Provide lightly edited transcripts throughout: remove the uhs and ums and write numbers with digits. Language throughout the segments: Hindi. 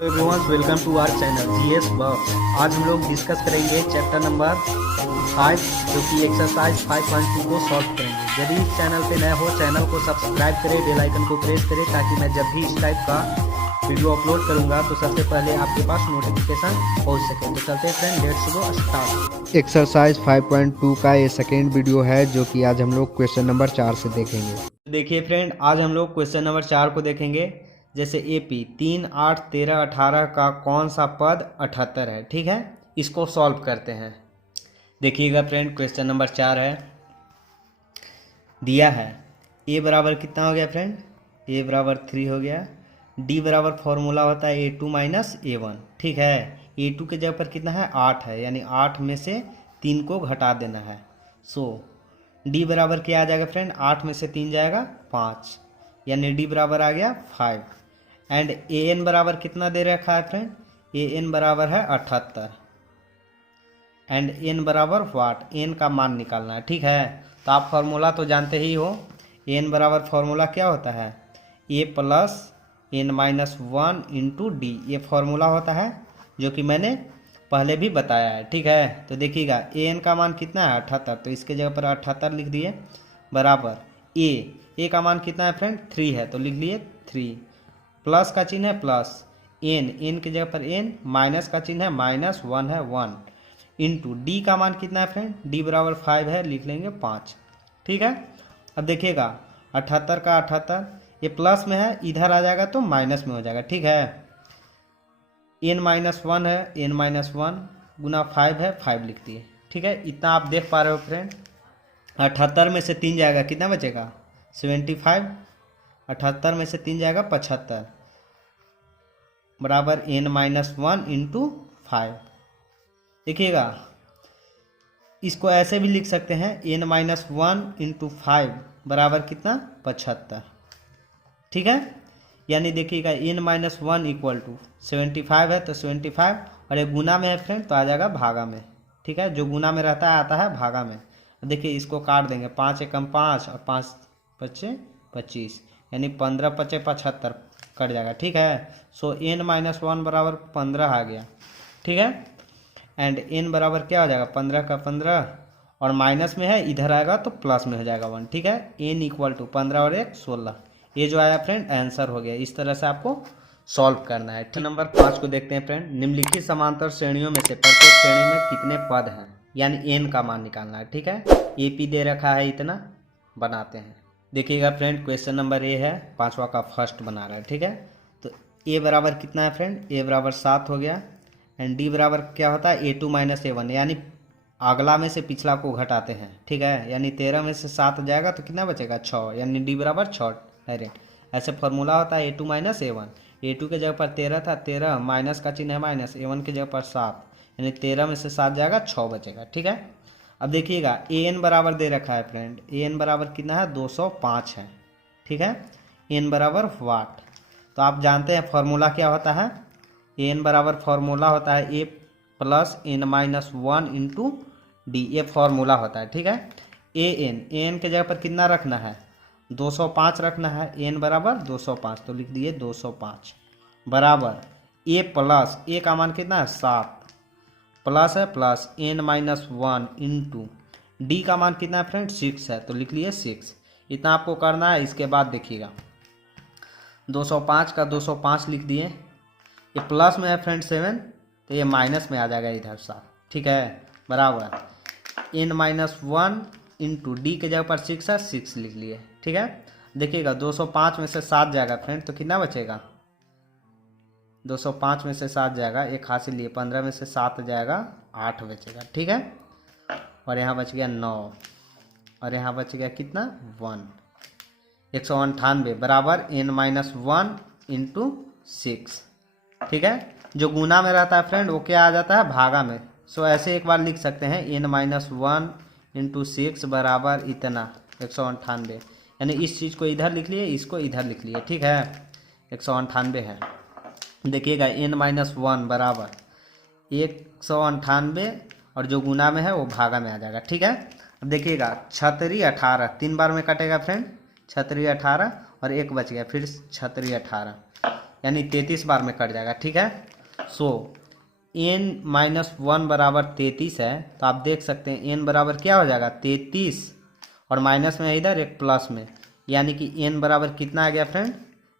Everyone welcome to our channel GS buff. आज हम लोग डिस्कस करेंगे चैप्टर नंबर 5 जो कि एक्सरसाइज 5.2 को सॉल्व करेंगे। यदि इस चैनल पे नए हो चैनल को सब्सक्राइब करें, बेल आइकन को प्रेस करें ताकि मैं जब भी इस टाइप का वीडियो अपलोड करूंगा तो सबसे पहले आपके पास नोटिफिकेशन पहुंच सके। तो चलते हैं friend, let's go start. Exercise 5.2 का ये सेकेंड वीडियो है जो कि आज हम लोग क्वेश्चन नंबर 4 से देखेंगे। देखिए फ्रेंड, आज हम लोग क्वेश्चन नंबर 4 को देखेंगे। जैसे एपी 3, 8, 13, 18 का कौन सा पद 78 है। ठीक है, इसको सॉल्व करते हैं। देखिएगा फ्रेंड, क्वेश्चन नंबर 4 है, दिया है ए बराबर कितना हो गया फ्रेंड, ए बराबर 3 हो गया। डी बराबर फॉर्मूला होता है A2 माइनस A1। ठीक है, A2 के जगह पर कितना है 8 है, यानी 8 में से 3 को घटा देना है। सो डी बराबर क्या आ जाएगा फ्रेंड, 8 में से 3 जाएगा 5, यानी डी बराबर आ गया 5। एंड ए एन बराबर कितना दे रखा है फ्रेंड, ए एन बराबर है 78 एंड एन बराबर वाट, एन का मान निकालना है। ठीक है, तो आप फॉर्मूला तो जानते ही हो, एन बराबर फॉर्मूला क्या होता है, A plus N minus 1 into D, ये फॉर्मूला होता है जो कि मैंने पहले भी बताया है। ठीक है, तो देखिएगा ए एन का मान कितना है 78, तो इसके जगह पर 78 लिख दिए बराबर ए का मान कितना है फ्रेंड 3 है, तो लिख लिए 3, प्लस का चिन्ह है प्लस, एन की जगह पर एन, माइनस का चिन्ह है माइनस, 1 है 1 इंटू डी का मान कितना है फ्रेंड, डी बराबर 5 है, लिख लेंगे 5। ठीक है, अब देखिएगा 78 का 78 ये प्लस में है, इधर आ जाएगा तो माइनस में हो जाएगा। ठीक है, एन माइनस 1 है, एन माइनस 1 गुना 5 है, 5 लिख दिए। ठीक है, इतना आप देख पा रहे हो फ्रेंड। 78 में से 3 जाएगा, कितना बचेगा 75, 78 में से 3 जाएगा 75 बराबर एन माइनस 1 इंटू 5। देखिएगा इसको ऐसे भी लिख सकते हैं, एन माइनस 1 इंटू 5 बराबर कितना 75। ठीक है, यानी देखिएगा एन माइनस 1 इक्वल टू 75 है, तो 75 और ये गुना में है फ्रेंड तो आ जाएगा भागा में। ठीक है, जो गुना में रहता है आता है भागा में। देखिए इसको काट देंगे, 5 एकम 5 और 5 पच्चे 25, यानी 15 पच्चे 75 कट जाएगा। ठीक है, सो एन माइनस 1 बराबर 15 आ गया। ठीक है, एंड एन बराबर क्या हो जाएगा 15 का 15 और माइनस में है, इधर आएगा तो प्लस में हो जाएगा 1। ठीक है, एन इक्वल टू 15 और 1 16, ये जो आया फ्रेंड आंसर हो गया। इस तरह से आपको सॉल्व करना है। नंबर 5 को देखते हैं फ्रेंड, निम्नलिखित समांतर श्रेणियों में से प्रत्येक श्रेणी में कितने पद हैं, यानी एन का मान निकालना है। ठीक है, ए पी दे रखा है इतना, बनाते हैं। देखिएगा फ्रेंड, क्वेश्चन नंबर ए है, 5वां का फर्स्ट बना रहा है। ठीक है, तो ए बराबर कितना है फ्रेंड, ए बराबर 7 हो गया। एंड डी बराबर क्या होता है A2 माइनस A1, यानी अगला में से पिछला को घटाते हैं। ठीक है, यानी 13 में से 7 जाएगा तो कितना बचेगा 6, यानी डी बराबर 6 डायरेक्ट। ऐसे फॉर्मूला होता है A2 माइनस A1, A2 के जगह पर 13 था, 13 माइनस का चिन्ह है माइनस, A1 की जगह पर 7, यानी 13 में से 7 जाएगा 6 बचेगा। ठीक है, अब देखिएगा ए एन बराबर दे रखा है फ्रेंड, ए एन बराबर कितना है 205 है। ठीक है, एन बराबर वाट, तो आप जानते हैं फॉर्मूला क्या होता है, ए एन बराबर फॉर्मूला होता है A plus N minus 1 into D, ये फॉर्मूला होता है। ठीक है, ए एन के जगह पर कितना रखना है 205 रखना है, एन बराबर 205, तो लिख दिए 205 बराबर ए प्लस, ए का मान कितना है 7 प्लस है plus N minus 1 into D का मान कितना है फ्रेंड 6 है, तो लिख लिए 6। इतना आपको करना है। इसके बाद देखिएगा 205 का 205 लिख दिए, ये प्लस में है फ्रेंड 7, तो ये माइनस में आ जाएगा इधर 7। ठीक है, बराबर एन माइनस 1 इंटू डी के जगह पर 6 है, 6 लिख लिए। ठीक है, देखिएगा 205 में से 7 जाएगा फ्रेंड तो कितना बचेगा, 205 में से 7 जाएगा, एक हासिल लिए, 15 में से 7 जाएगा 8 बचेगा। ठीक है, और यहाँ बच गया 9 और यहाँ बच गया कितना 1, 198 बराबर एन माइनस 1 इंटू 6। ठीक है, जो गुना में रहता है फ्रेंड वो क्या आ जाता है भागा में। सो ऐसे एक बार लिख सकते हैं, एन माइनस 1 इंटू 6 बराबर इतना 198, यानी इस चीज़ को इधर लिख लिए, इसको इधर लिख लिए। ठीक है, 198 है। देखिएगा एन माइनस 1 बराबर 198 और जो गुना में है वो भागा में आ जाएगा। ठीक है, अब देखिएगा 36 18 3 बार में कटेगा फ्रेंड, 36 18 और एक बच गया, फिर 36 18, यानी 33 बार में कट जाएगा। ठीक है, सो n-1 बराबर 33 है, तो आप देख सकते हैं n बराबर क्या हो जाएगा 33 और माइनस में है इधर एक प्लस में, यानी कि n बराबर कितना आ गया फ्रेंड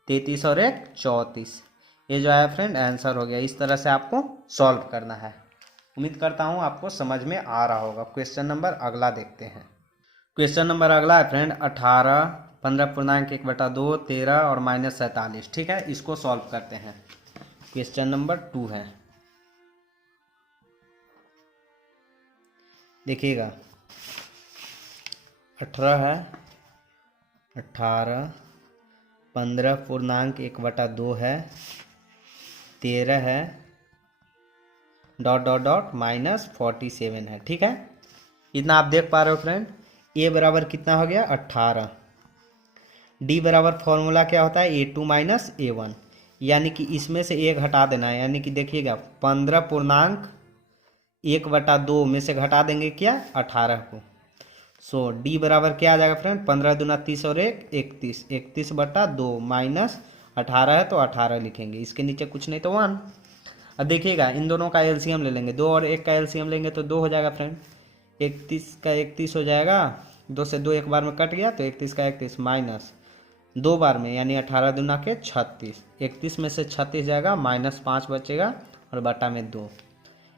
33 और एक 34। ये जो है फ्रेंड आंसर हो गया। इस तरह से आपको सॉल्व करना है। उम्मीद करता हूँ आपको समझ में आ रहा होगा। क्वेश्चन नंबर अगला देखते हैं। क्वेश्चन नंबर अगला है फ्रेंड 18, 15.1/2, 13 और -47। ठीक है, इसको सॉल्व करते हैं। क्वेश्चन नंबर 2 है, देखिएगा 18 है, 18, 15.1/2 है, 13 है, डॉट डॉट डॉट -47 है। ठीक है, इतना आप देख पा रहे हो फ्रेंड। ए बराबर कितना हो गया 18। डी बराबर फॉर्मूला क्या होता है A2 - A1, यानी कि इसमें से एक घटा देना है, यानी कि देखिएगा 15.1/2 में से घटा देंगे क्या 18 को। सो डी बराबर क्या आ जाएगा फ्रेंड 15 दूना 30 और 1 31, 31/2 -18 है तो 18 लिखेंगे। इसके नीचे कुछ नहीं तो 1। अब देखिएगा इन दोनों का एलसीएम ले लेंगे, 2 और 1 का एलसीएम लेंगे तो 2 हो जाएगा फ्रेंड। 31 का 31 हो जाएगा, 2 से 2 एक बार में कट गया तो 31 का 31 माइनस 2 बार में, यानी 18 दूना के 36, 31 में से 36 जाएगा -5 बचेगा और बटा में 2,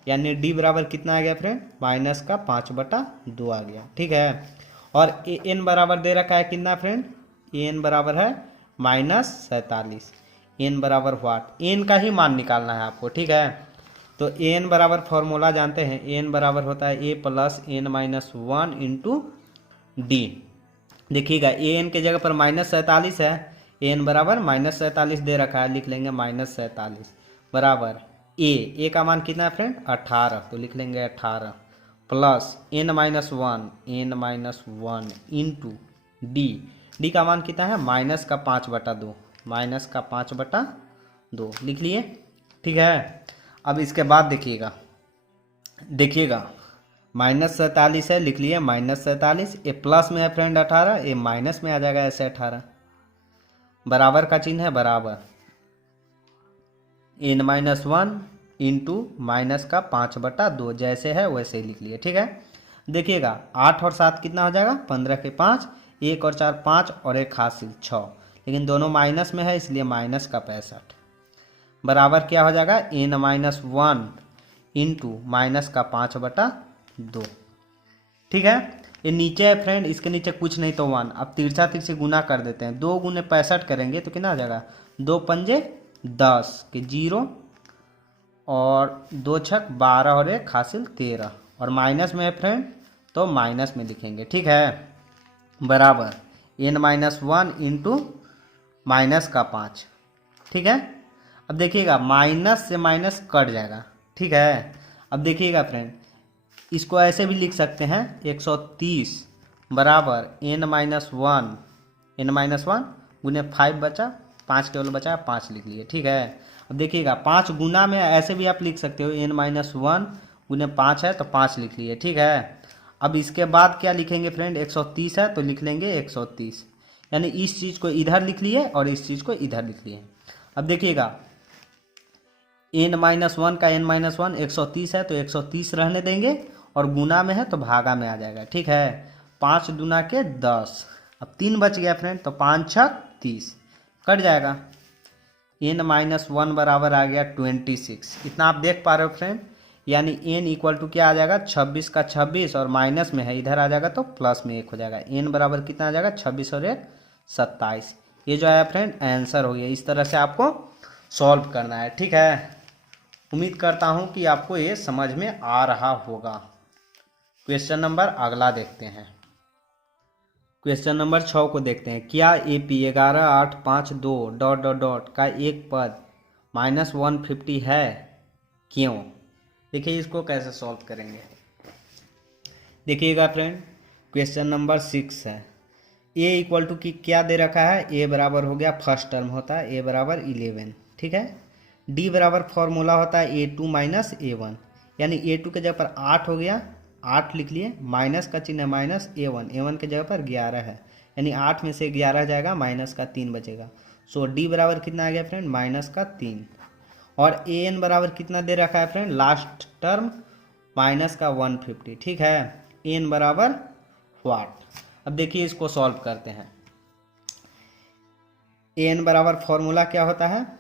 यानी डी बराबर कितना आ गया फ्रेंड -5/2 आ गया। ठीक है, और एन बराबर दे रखा है कितना फ्रेंड, एन बराबर है -47। एन बराबर व्हाट, एन का ही मान निकालना है आपको। ठीक है, तो एन बराबर फॉर्मूला जानते हैं, एन बराबर होता है a + n-1 इंटू डी। देखिएगा ए एन के जगह पर -47 है, एन बराबर -47 दे रखा है, लिख लेंगे -47 बराबर ए का मान कितना है फ्रेंड 18, तो लिख लेंगे 18 प्लस n-1 इंटू डी का मान कितना है -5/2, -5/2 लिख लिए। ठीक है, अब इसके बाद देखिएगा -47 है, लिख लिए -47, ये प्लस में है फ्रेंड 18, ये माइनस में आ जाएगा ऐसे 18, बराबर का चिन्ह है बराबर n-1 इंटू -5/2, जैसे है वैसे ही लिख लिए। ठीक है, देखिएगा 8 और 7 कितना हो जाएगा 15 के 5, 1 और 4 5 और 1 हासिल 6, लेकिन दोनों माइनस में है इसलिए -65 बराबर क्या हो जाएगा n-1 इंटू -5/2। ठीक है, ये नीचे है फ्रेंड, इसके नीचे कुछ नहीं तो 1। अब तिरछा तिरछे गुना कर देते हैं, 2 गुने 65 करेंगे तो कितना आ जाएगा 2 पंजे 10 के 0 और 2 छक 12 और 1 हासिल 13, और माइनस में है फ्रेंड तो माइनस में लिखेंगे। ठीक है, बराबर n-1 इंटू -5। ठीक है, अब देखिएगा माइनस से माइनस कट जाएगा। ठीक है, अब देखिएगा फ्रेंड इसको ऐसे भी लिख सकते हैं 130 बराबर n-1 गुने 5 बचा, 5 केवल बचा 5 लिख लिए। ठीक है, अब देखिएगा 5 गुना में ऐसे भी आप लिख सकते हो n-1 गुने 5 है तो 5 लिख लिए। ठीक है, अब इसके बाद क्या लिखेंगे फ्रेंड 130 है तो लिख लेंगे 130, यानी इस चीज़ को इधर लिख लिए और इस चीज़ को इधर लिख लिए। अब देखिएगा n-1 का n-1 130 है तो 130 रहने देंगे, और गुना में है तो भागा में आ जाएगा। ठीक है, 5 दूना के 10, अब 3 बच गया फ्रेंड तो 5 छक 30 कट जाएगा, n-1 बराबर आ गया 26। इतना आप देख पा रहे हो फ्रेंड, यानी n इक्वल टू क्या आ जाएगा 26 का 26 और माइनस में है इधर आ जाएगा तो प्लस में 1 हो जाएगा, n बराबर कितना आ जाएगा 26 और 1 27। ये जो आया फ्रेंड आंसर हो गया। इस तरह से आपको सॉल्व करना है। ठीक है, उम्मीद करता हूँ कि आपको ये समझ में आ रहा होगा। क्वेश्चन नंबर अगला देखते हैं। क्वेश्चन नंबर 6 को देखते हैं। क्या AP 11852 डॉट डॉट डॉट का एक पद -150 है, क्यों? देखिए इसको कैसे सॉल्व करेंगे। देखिएगा फ्रेंड, क्वेश्चन नंबर 6 है। a इक्वल टू की क्या दे रखा है, a बराबर हो गया फर्स्ट टर्म होता है a बराबर 11। ठीक है, d बराबर फॉर्मूला होता है A2 - A1, यानी A2 के जगह पर 8 हो गया, 8 लिख लिए, माइनस का चिन्ह -A1 के जगह पर 11 है, यानी 8 में से 11 जाएगा, माइनस का 3 बचेगा। सो डी बराबर कितना आ गया फ्रेंड, -3। और ए एन बराबर कितना दे रखा है फ्रेंड, लास्ट टर्म -150। ठीक है, एन बराबर वाट। अब देखिए इसको सॉल्व करते हैं। एन बराबर फॉर्मूला क्या होता है,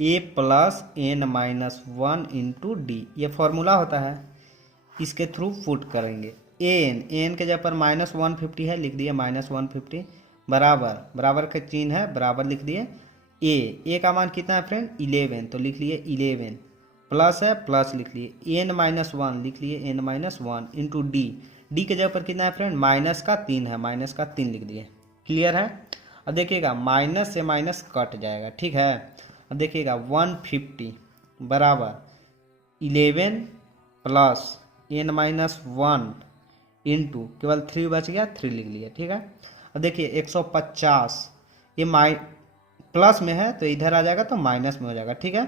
A plus N minus 1 into D, ये फॉर्मूला होता है, इसके थ्रू पुट करेंगे। एन के जगह पर -150 है, लिख दिए -150, बराबर का चिन्ह है, बराबर लिख दिए। ए का मान कितना है फ्रेंड, 11, तो लिख लिए 11, प्लस है प्लस लिख लिए, एन माइनस 1 लिख लिए, एन माइनस 1 इंटू डी के जगह पर कितना है फ्रेंड, -3 है, -3 लिख दिए। क्लियर है। अब देखिएगा माइनस से माइनस कट जाएगा। ठीक है, अब देखिएगा 150 बराबर 11 प्लस एन माइनस 1 इंटू केवल 3 बच गया, 3 लिख लिए। ठीक है, अब देखिए 150, ये प्लस में है तो इधर आ जाएगा तो माइनस में हो जाएगा। ठीक है,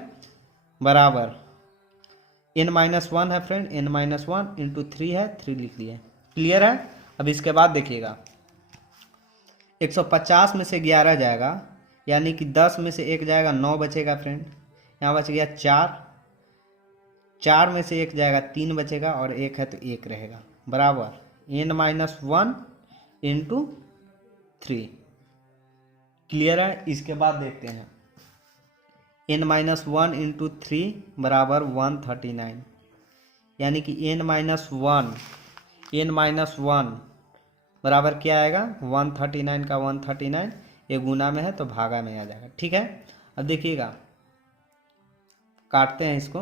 बराबर n माइनस 1 है फ्रेंड, n माइनस 1 इंटू 3 है, 3 लिख लिए। क्लियर है। अब इसके बाद देखिएगा 150 में से 11 जाएगा, यानी कि 10 में से 1 जाएगा, 9 बचेगा फ्रेंड, यहाँ बच गया 4 में से 1 जाएगा, 3 बचेगा, और 1 है तो 1 रहेगा, बराबर n माइनस 1 इंटू 3। क्लियर है। इसके बाद देखते हैं n माइनस 1 इंटू 3 बराबर 139, यानी कि n माइनस 1 बराबर क्या आएगा, 139 का 139, ये गुना में है तो भागा में आ जाएगा। ठीक है, अब देखिएगा काटते हैं इसको,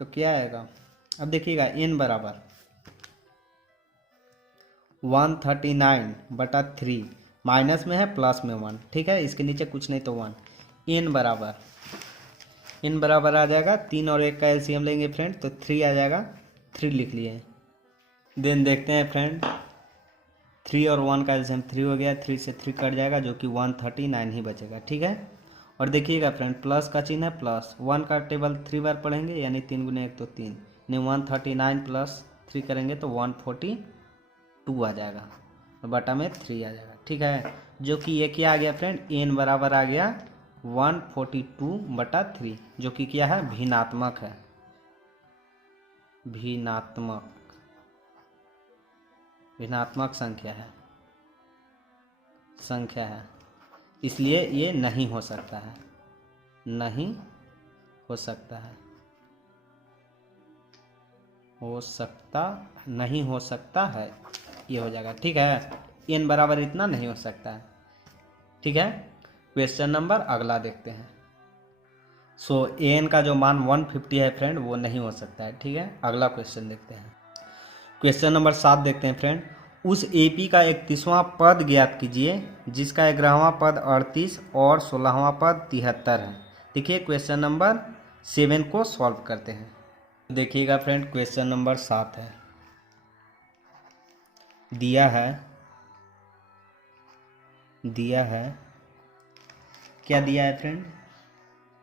तो क्या आएगा, अब देखिएगा n बराबर 139/3, माइनस में है प्लस में 1। ठीक है, इसके नीचे कुछ नहीं तो 1। n बराबर आ जाएगा, 3 और 1 का एलसीएम लेंगे फ्रेंड तो 3 आ जाएगा, 3 लिख लिए। देन देखते हैं फ्रेंड 3 और 1 का एलसीएम 3 हो गया, 3 से 3 कट जाएगा, जो कि 139 ही बचेगा। ठीक है, और देखिएगा फ्रेंड प्लस का चिन्ह है, प्लस 1 का टेबल 3 बार पढ़ेंगे, यानी 3 गुने 1 तो 3, यानी 139 प्लस 3 करेंगे तो 142 आ जाएगा, और बटा में 3 आ जाएगा। ठीक है, जो कि ये क्या आ गया फ्रेंड, n बराबर आ गया 142/3, जो कि क्या है, भिन्नात्मक है, भिन्नात्मक संख्या है, इसलिए ये नहीं हो सकता है, नहीं हो सकता है, ये हो जाएगा। ठीक है, n बराबर इतना नहीं हो सकता है। ठीक है, क्वेश्चन नंबर अगला देखते हैं। सो an का जो मान 150 है फ्रेंड, वो नहीं हो सकता है। ठीक है, अगला क्वेश्चन देखते हैं। क्वेश्चन नंबर 7 देखते हैं फ्रेंड। उस AP का 31वां पद ज्ञात कीजिए जिसका 11वां पद 38 और 16वां पद 73 है। देखिए क्वेश्चन नंबर 7 को सॉल्व करते हैं। देखिएगा फ्रेंड क्वेश्चन नंबर 7 है, दिया है क्या दिया है फ्रेंड,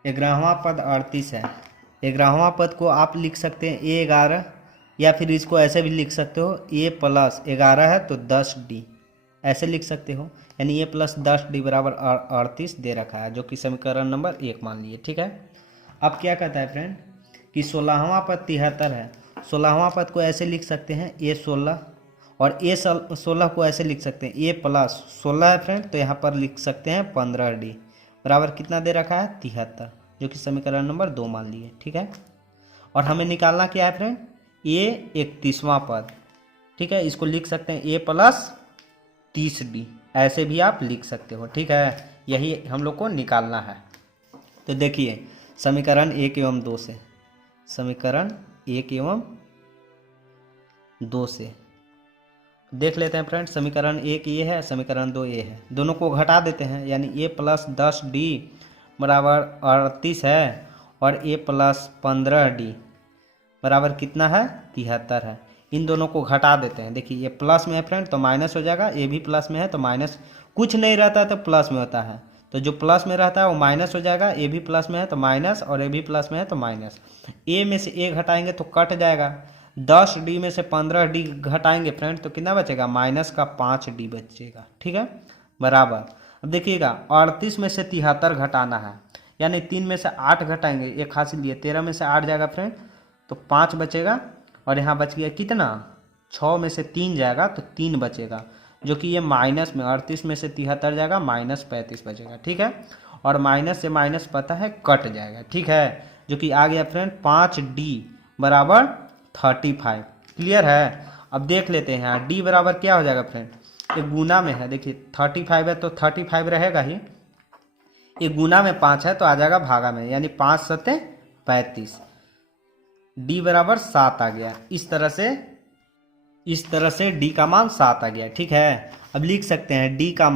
11वां पद 38 है। 11वां पद को आप लिख सकते हैं A11, या फिर इसको ऐसे भी लिख सकते हो A प्लस 11 है तो 10D, ऐसे लिख सकते हो, यानी A प्लस 10D बराबर 38 दे रखा है, जो कि समीकरण नंबर 1 मान लिए। ठीक है, अब क्या कहता है फ्रेंड कि 16वां पद 73 है, 16वां पद को ऐसे लिख सकते हैं A16, और A16 को ऐसे लिख सकते हैं A प्लस 16 है फ्रेंड, तो यहाँ पर लिख सकते हैं 15D बराबर कितना दे रखा है, 73, जो कि समीकरण नंबर 2 मान लिए। ठीक है, और हमें निकालना क्या है फ्रेंड, A 31वां पद। ठीक है, इसको लिख सकते हैं A प्लस 30D, ऐसे भी आप लिख सकते हो। ठीक है, यही हम लोग को निकालना है। तो देखिए समीकरण 1 एवं 2 से, समीकरण 1 एवं 2 से देख लेते हैं फ्रेंड। समीकरण 1 ये है, समीकरण 2 ये है, दोनों को घटा देते हैं, यानी A प्लस 10D बराबर 38 है, और A प्लस 15D बराबर कितना है, 73 है। इन दोनों को घटा देते हैं। देखिए ये प्लस में है फ्रेंड तो माइनस हो जाएगा, A भी प्लस में है तो माइनस, कुछ नहीं रहता है तो प्लस में होता है, तो जो प्लस में रहता है वो माइनस हो जाएगा। A भी प्लस में है तो माइनस, और A भी प्लस में है तो माइनस। A में से A घटाएंगे तो कट जाएगा, 10D में से 15D घटाएंगे फ्रेंड तो कितना बचेगा, माइनस का 5D बचेगा। ठीक है, बराबर। अब देखिएगा 38 में से 73 घटाना है, यानी 3 में से 8 घटाएंगे, एक हासिल लिए 13 में से 8 जाएगा फ्रेंड तो 5 बचेगा, और यहाँ बच गया कितना, 6 में से 3 जाएगा तो 3 बचेगा, जो कि ये माइनस में 38 में से 73 जाएगा, -35 बचेगा। ठीक है, और माइनस से माइनस पता है कट जाएगा। ठीक है, जो कि आ गया फ्रेंड 5D बराबर 35। क्लियर है। अब देख लेते हैं यहाँ D बराबर क्या हो जाएगा फ्रेंड, एक गुना में है, देखिए 35 है तो 35 रहेगा ही, एक गुना में 5 है तो आ जाएगा भागा में, यानी 5 सत्ते 35, D बराबर 7 आ गया। इस तरह से D का मान 7 आ गया। ठीक है, अब लिख सकते हैं D का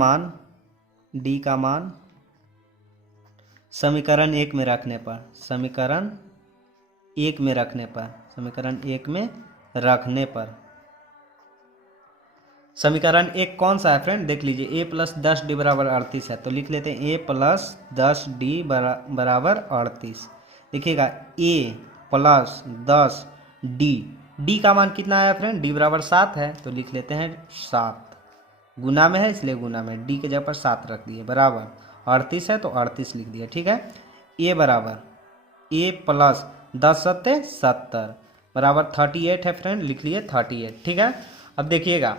मान समीकरण 1 में रखने पर, समीकरण 1 में रखने पर समीकरण 1 कौन सा है फ्रेंड, देख लीजिए, a + 10D बराबर 38 है, तो लिख लेते हैं a + 10D बराबर 38। देखिएगा a + 10D, D का मान कितना आया फ्रेंड, D बराबर 7 है, तो लिख लेते हैं 7, गुना में है इसलिए गुना में, D के जगह पर 7 रख दिए, बराबर 38 है तो 38 लिख दिया। ठीक है, a बराबर a + 10 सत्ते 70 बराबर 38 है फ्रेंड, लिख लिए 38। ठीक है, अब देखिएगा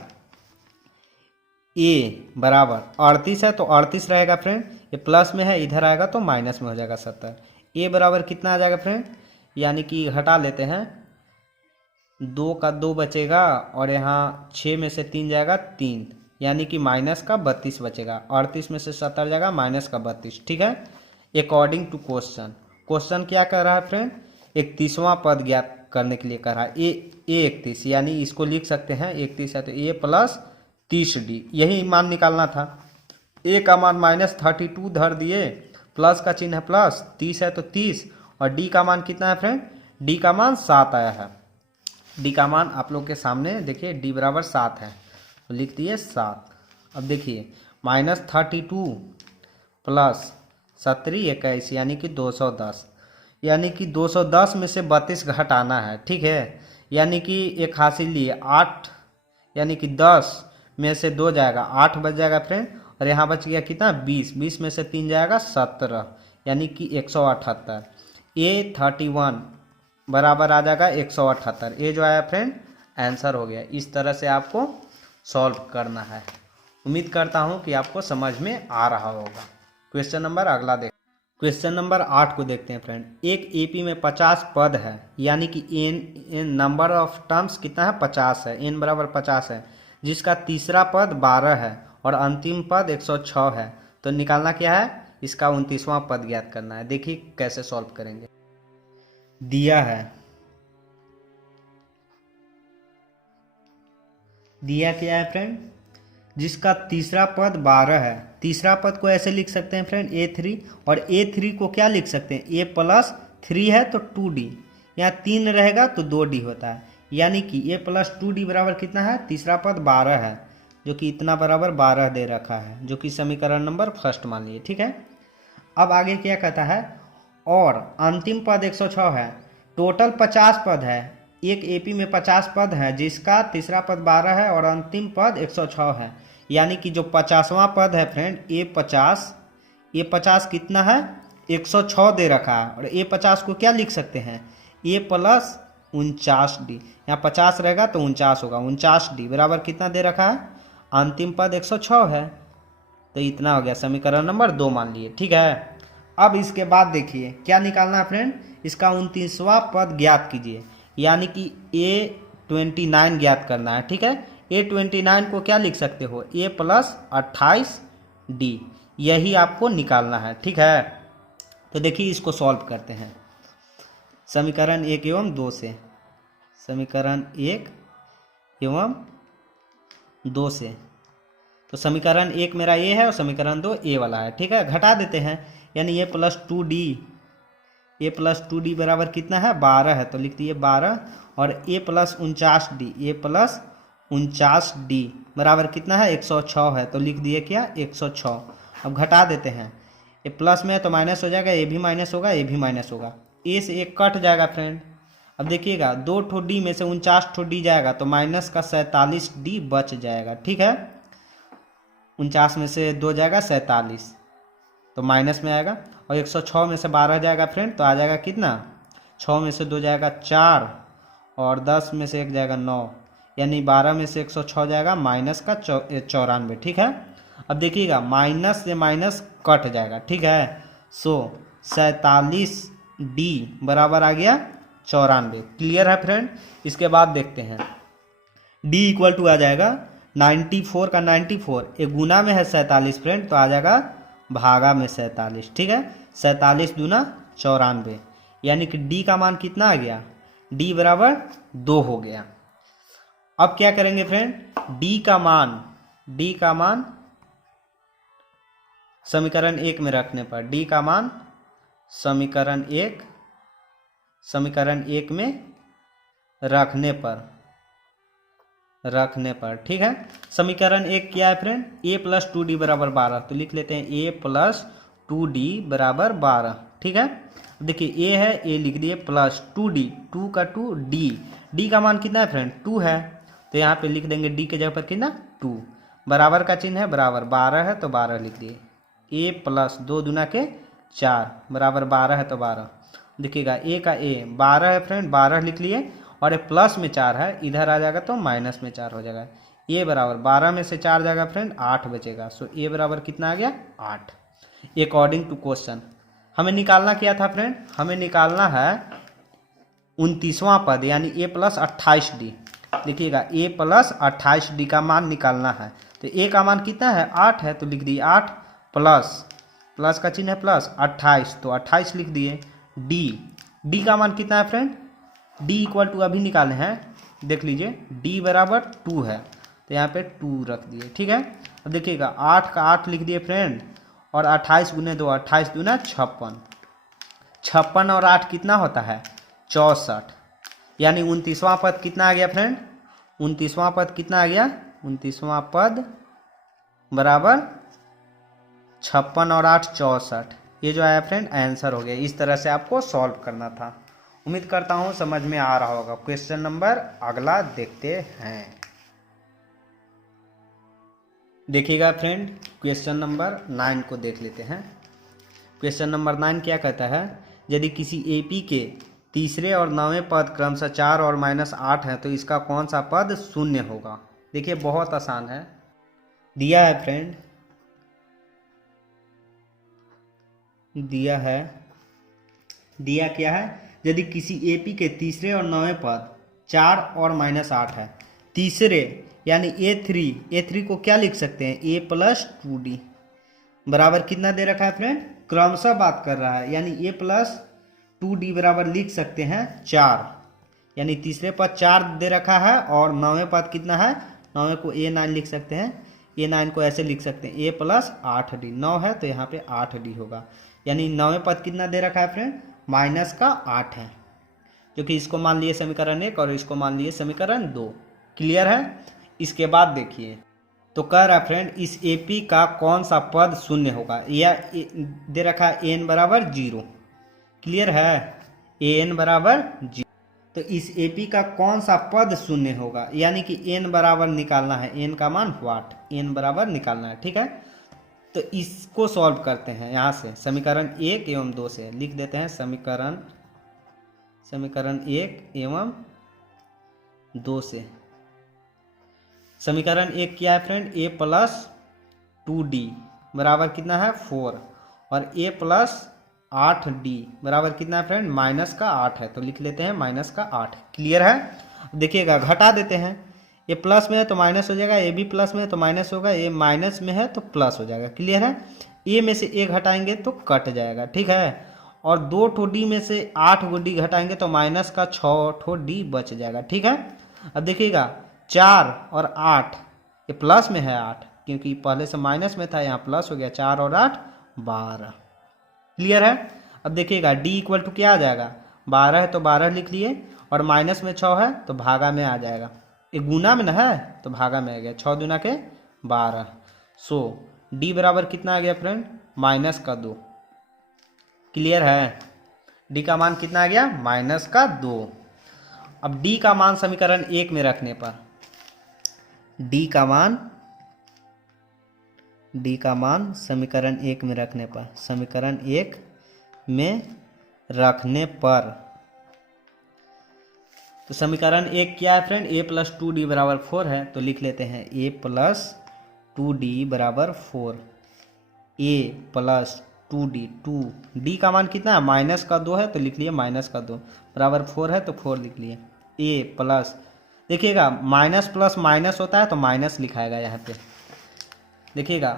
a बराबर 38 है तो 38 रहेगा फ्रेंड, ये प्लस में है, इधर आएगा तो माइनस में हो जाएगा 70। a बराबर कितना आ जाएगा फ्रेंड, यानी कि घटा लेते हैं, 2 का 2 बचेगा, और यहाँ 6 में से 3 जाएगा 3, यानी कि माइनस का 32 बचेगा। 38 में से 70 जाएगा, माइनस का 32। ठीक है, अकॉर्डिंग टू क्वेश्चन क्या कर रहा है फ्रेंड, 31वां पद ज्ञात करने के लिए कर रहा है, a 31, यानी इसको लिख सकते हैं 31 है तो a + 30D, यही मान निकालना था। a का मान -32 धर दिए, प्लस का चिन्ह है प्लस, 30 है तो 30, और d का मान कितना है फ्रेंड, d का मान 7 आया है। d का मान आप लोग के सामने देखिए, d बराबर 7 है, तो लिख दिए 7। अब देखिए -32 + 70 21, यानी कि 210, यानी कि 210 में से 32 घटाना है। ठीक है, यानी कि एक हासिल लिए 8, यानी कि 10 में से 2 जाएगा, 8 बच जाएगा फ्रेंड, और यहाँ बच गया कितना 20, 20 में से 3 जाएगा 17, यानी कि 178। a 31 बराबर आ जाएगा 178, ये जो आया फ्रेंड आंसर हो गया। इस तरह से आपको सॉल्व करना है। उम्मीद करता हूँ कि आपको समझ में आ रहा होगा। क्वेश्चन नंबर अगला देख, क्वेश्चन नंबर 8 को देखते हैं फ्रेंड। एक एपी में 50 पद है, यानी कि n नंबर ऑफ टर्म्स कितना है 50 है, n बराबर 50 है, जिसका तीसरा पद 12 है और अंतिम पद 106 है, तो निकालना क्या है, इसका 29वां पद ज्ञात करना है। देखिए कैसे सॉल्व करेंगे। दिया क्या है फ्रेंड, जिसका तीसरा पद 12 है, तीसरा पद को ऐसे लिख सकते हैं फ्रेंड a3, और a3 को क्या लिख सकते हैं, a + 3 है तो 2d, यहाँ 3 रहेगा तो 2d होता है, यानी कि a + 2d बराबर कितना है, तीसरा पद 12 है, जो कि इतना बराबर 12 दे रखा है, जो कि समीकरण नंबर 1 मान लिए। ठीक है, अब आगे क्या कहता है, और अंतिम पद 106 है, टोटल 50 पद है, एक एपी में 50 पद है, जिसका तीसरा पद 12 है और अंतिम पद 106 है, यानी कि जो 50वां पद है फ्रेंड ए 50 कितना है 106 दे रखा है, और ए 50 को क्या लिख सकते हैं, a + 49d, यहाँ 50 रहेगा तो 49 होगा, 49d बराबर कितना दे रखा है, अंतिम पद 106 है, तो इतना हो गया, समीकरण नंबर 2 मान लिए। ठीक है, अब इसके बाद देखिए क्या निकालना है फ्रेंड, इसका 29वां पद ज्ञात कीजिए, यानी कि a29 ज्ञात करना है। ठीक है, a29 को क्या लिख सकते हो, a + 28d, यही आपको निकालना है। ठीक है, तो देखिए इसको सॉल्व करते हैं समीकरण 1 एवं 2 से, समीकरण 1 एवं 2 से। तो समीकरण 1 मेरा a है और समीकरण 2 a वाला है। ठीक है, घटा देते हैं, यानी a + 2d बराबर कितना है 12 है, तो लिख दिए 12, और a + 49d बराबर कितना है 106 है, तो लिख दिए क्या 106। अब घटा देते हैं, ये प्लस में है तो माइनस हो जाएगा, ये भी माइनस होगा, ये भी माइनस होगा, a से 1 कट जाएगा फ्रेंड। अब देखिएगा 2 ठो डी में से 49 ठो डी जाएगा तो माइनस का 47 डी बच जाएगा, ठीक है। 49 में से 2 जाएगा 47 तो माइनस में आएगा, और 106 में से 12 जाएगा फ्रेंड तो आ जाएगा कितना, 6 में से 2 जाएगा 4 और 10 में से 1 जाएगा 9, यानी 12 में से 106 जाएगा माइनस का 94, ठीक है। अब देखिएगा माइनस से माइनस कट जाएगा, ठीक है। सो 47 डी बराबर आ गया 94, क्लियर है फ्रेंड। इसके बाद देखते हैं डी इक्वल टू आ जाएगा 94 का 94, एक गुना में है 47 फ्रेंड तो आ जाएगा भागा में 47, ठीक है। 47 दूना 94, यानी कि डी का मान कितना आ गया, डी बराबर 2 हो गया। अब क्या करेंगे फ्रेंड, डी का मान समीकरण 1 में रखने पर, डी का मान समीकरण 1 में रखने पर, ठीक है। समीकरण 1 क्या है फ्रेंड, a प्लस 2d बराबर 12, तो लिख लेते हैं a प्लस 2d बराबर 12, ठीक है। देखिए a है, a लिख दिए प्लस 2d, 2 का 2 d का मान कितना है फ्रेंड 2 है, तो यहाँ पे लिख देंगे d के जगह पर कितना 2, बराबर का चिन्ह है, बराबर 12 है तो 12 लिख दिए, a प्लस 2 दूना के 4 बराबर 12 है तो 12, देखिएगा a का a 12 है फ्रेंड, 12 लिख लिए, और एक प्लस में 4 है, इधर आ जाएगा तो माइनस में 4 हो जाएगा। a बराबर 12 में से 4 जाएगा फ्रेंड 8 बचेगा, सो a बराबर कितना आ गया 8। अकॉर्डिंग टू क्वेश्चन हमें निकालना क्या था फ्रेंड, हमें निकालना है 29वां पद यानी a प्लस 28d। देखिएगा a प्लस 28d का मान निकालना है, तो a का मान कितना है 8 है, तो लिख दिए 8 प्लस का चिन्ह है प्लस 28 तो 28 लिख दिए, d का मान कितना है फ्रेंड, d इक्वल टू अभी निकाले हैं, देख लीजिए d बराबर 2 है तो यहाँ पे 2 रख दिए, ठीक है। अब देखिएगा 8 का 8 लिख दिए फ्रेंड, और 28 गुने 2 28 दूना 56, 56 और 8 कितना होता है 64, यानी 29वां पद कितना आ गया फ्रेंड, 29वां पद कितना आ गया, 29वां पद बराबर 56 और 8 64, ये जो आया फ्रेंड आंसर हो गया। इस तरह से आपको सॉल्व करना था। उम्मीद करता हूं समझ में आ रहा होगा। क्वेश्चन नंबर अगला देखते हैं। देखिएगा फ्रेंड क्वेश्चन नंबर 9 को देख लेते हैं। क्वेश्चन नंबर 9 क्या कहता है, यदि किसी एपी के तीसरे और 9वें पद क्रमशः 4 और -8 है तो इसका कौन सा पद शून्य होगा। देखिए बहुत आसान है, दिया है फ्रेंड, दिया क्या है, यदि किसी एपी के तीसरे और 9वें पद 4 और -8 है, तीसरे यानी A3 को क्या लिख सकते हैं a प्लस 2d बराबर कितना दे रखा है फ्रेंड, क्रमशः बात कर रहा है, यानी a प्लस 2d बराबर लिख सकते हैं 4, यानी तीसरे पद 4 दे रखा है और 9वें पद कितना है, 9वें को a9 लिख सकते हैं, a9 को ऐसे लिख सकते हैं a प्लस 8d, 9 है तो यहाँ पे 8d होगा, यानी 9वें पद कितना दे रखा है फ्रेंड माइनस का 8 है, जो कि इसको मान लिए समीकरण 1 और इसको मान लिए समीकरण 2। क्लियर है। इसके बाद देखिए तो कह रहा है फ्रेंड इस एपी का कौन सा पद शून्य होगा, या दे रखा है एन बराबर 0। क्लियर है, एन बराबर 0, तो इस एपी का कौन सा पद शून्य होगा, यानी कि एन बराबर निकालना है, एन का मान वाट, एन बराबर निकालना है, ठीक है। तो इसको सॉल्व करते हैं, यहाँ से समीकरण 1 एवं 2 से लिख देते हैं, समीकरण 1 एवं 2 से। समीकरण 1 क्या है फ्रेंड, a प्लस 2d बराबर कितना है 4, और a प्लस 8d बराबर कितना है फ्रेंड माइनस का 8 है, तो लिख लेते हैं माइनस का 8। क्लियर है। देखिएगा घटा देते हैं, a प्लस में है तो माइनस हो जाएगा, a भी प्लस में है तो माइनस होगा, a माइनस में है तो प्लस हो जाएगा। क्लियर है, a में से a घटाएंगे तो कट जाएगा, ठीक है, और 2 ठो d में से 8 गो d घटाएंगे तो माइनस का 6 ठो d बच जाएगा, ठीक है। अब देखिएगा 4 और 8, ये प्लस में है 8 क्योंकि पहले से माइनस में था, यहाँ प्लस हो गया, 4 और 8 12। क्लियर है। अब देखिएगा d इक्वल टू क्या आ जाएगा, 12 है तो 12 लिख लिए, और माइनस में 6 है तो भागा में आ जाएगा, ये गुना में ना है तो भागा में आ गया, 6 दूना के 12। सो d बराबर कितना आ गया फ्रेंड माइनस का 2। क्लियर है, d का मान कितना आ गया माइनस का 2। अब डी का मान समीकरण 1 में रखने पर डी का मान समीकरण 1 में रखने पर समीकरण 1 में रखने पर तो समीकरण 1 क्या है फ्रेंड, a प्लस 2d बराबर 4 है, तो लिख लेते हैं a प्लस 2d बराबर 4, a प्लस 2d, 2d का मान कितना है, माइनस का 2 है तो लिख लिए माइनस का 2 बराबर 4 है तो 4 लिख लिए। a प्लस, देखिएगा माइनस प्लस माइनस होता है तो माइनस लिखाएगा यहाँ पे, देखिएगा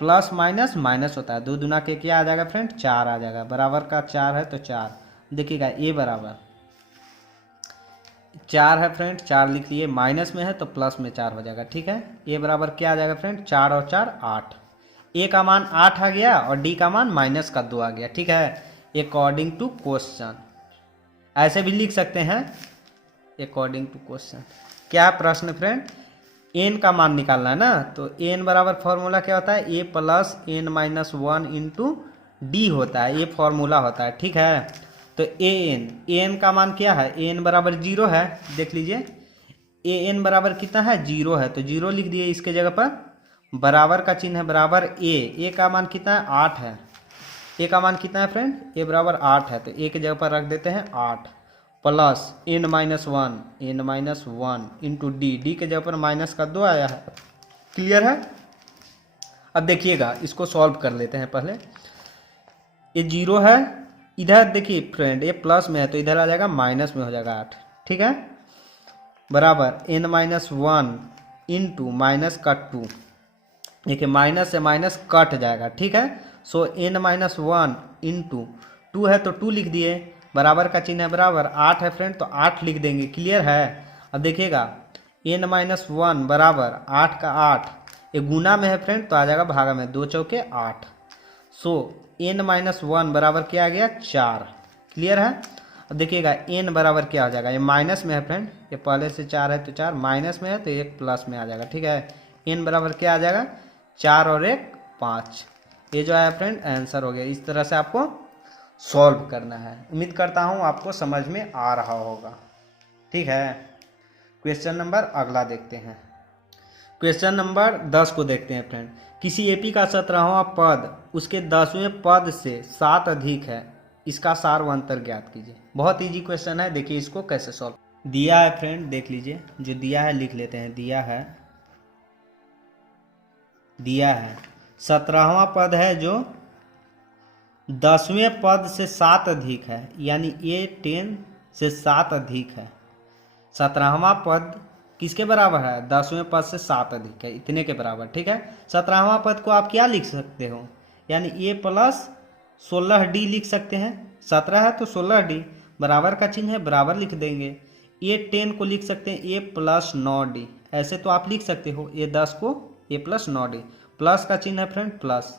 प्लस माइनस माइनस होता है, 2 दूना के क्या आ जाएगा फ्रेंड, 4 आ जाएगा, बराबर का 4 है तो 4, देखिएगा a बराबर 4 है फ्रेंड, 4 लिख लिए, माइनस में है तो प्लस में 4 हो जाएगा, ठीक है। a बराबर क्या आ जाएगा फ्रेंड, 4 और 4 8, a का मान 8 आ गया और d का मान माइनस का 2 आ गया, ठीक है, अकॉर्डिंग टू क्वेश्चन। ऐसे भी लिख सकते हैं अकॉर्डिंग टू क्वेश्चन। क्या प्रश्न फ्रेंड, n का मान निकालना है ना, तो n बराबर फॉर्मूला क्या होता है, a plus n minus 1 into D होता है, ये फॉर्मूला होता है, ठीक है। तो an का मान क्या है, an बराबर 0 है, देख लीजिए an बराबर कितना है, 0 है, तो 0 लिख दिए इसके जगह पर, बराबर का चिन्ह है बराबर a का मान कितना है, 8 है, a का मान कितना है फ्रेंड, a बराबर 8 है, तो a के जगह पर रख देते हैं 8 plus n minus 1 into D के जगह पर माइनस का 2 आया है, क्लियर है। अब देखिएगा इसको सॉल्व कर लेते हैं पहले, ये 0 है, इधर देखिए फ्रेंड ये प्लस में है तो इधर आ जाएगा माइनस में हो जाएगा 8, ठीक है, बराबर n माइनस 1 इंटू माइनस का 2, देखिए माइनस से माइनस कट जाएगा, ठीक है। सो n माइनस 1 इंटू 2 है तो 2 लिख दिए, बराबर का चिन्ह है बराबर, 8 है फ्रेंड तो 8 लिख देंगे, क्लियर है। अब देखिएगा n माइनस 1 बराबर 8 का 8, ये गुना में है फ्रेंड तो आ जाएगा भागा में, 2 चौके 8, सो n माइनस 1 बराबर क्या आ गया, 4, क्लियर है। अब देखिएगा n बराबर क्या हो जाएगा, ये माइनस में है फ्रेंड, ये पहले से 4 है तो 4, माइनस में है तो 1 प्लस में आ जाएगा, ठीक है। n बराबर क्या आ जाएगा, 4 और 1 5, ये जो है फ्रेंड आंसर हो गया। इस तरह से आपको सॉल्व करना है, उम्मीद करता हूँ आपको समझ में आ रहा होगा, ठीक है। क्वेश्चन नंबर अगला देखते हैं, क्वेश्चन नंबर 10 को देखते हैं फ्रेंड। किसी एपी का 17वां पद उसके 10वें पद से 7 अधिक है, इसका सार व अंतर ज्ञात कीजिए। बहुत इजी क्वेश्चन है, देखिए इसको कैसे सॉल्व दिया है फ्रेंड, देख लीजिए जो दिया है लिख लेते हैं, दिया है 17वां पद है जो 10वें पद से 7 अधिक है, यानी ये 10 से 7 अधिक है। 17वां पद किसके बराबर है, 10वें पद से 7 अधिक है, इतने के बराबर, ठीक है। 17वां पद को आप क्या लिख सकते हो, यानी a प्लस 16d लिख सकते हैं, 17 है तो 16d, बराबर का चिन्ह है बराबर लिख देंगे। a 10 को लिख सकते हैं a प्लस 9d, ऐसे तो आप लिख सकते हो a 10 को a प्लस 9d, प्लस का चिन्ह है फ्रेंड प्लस,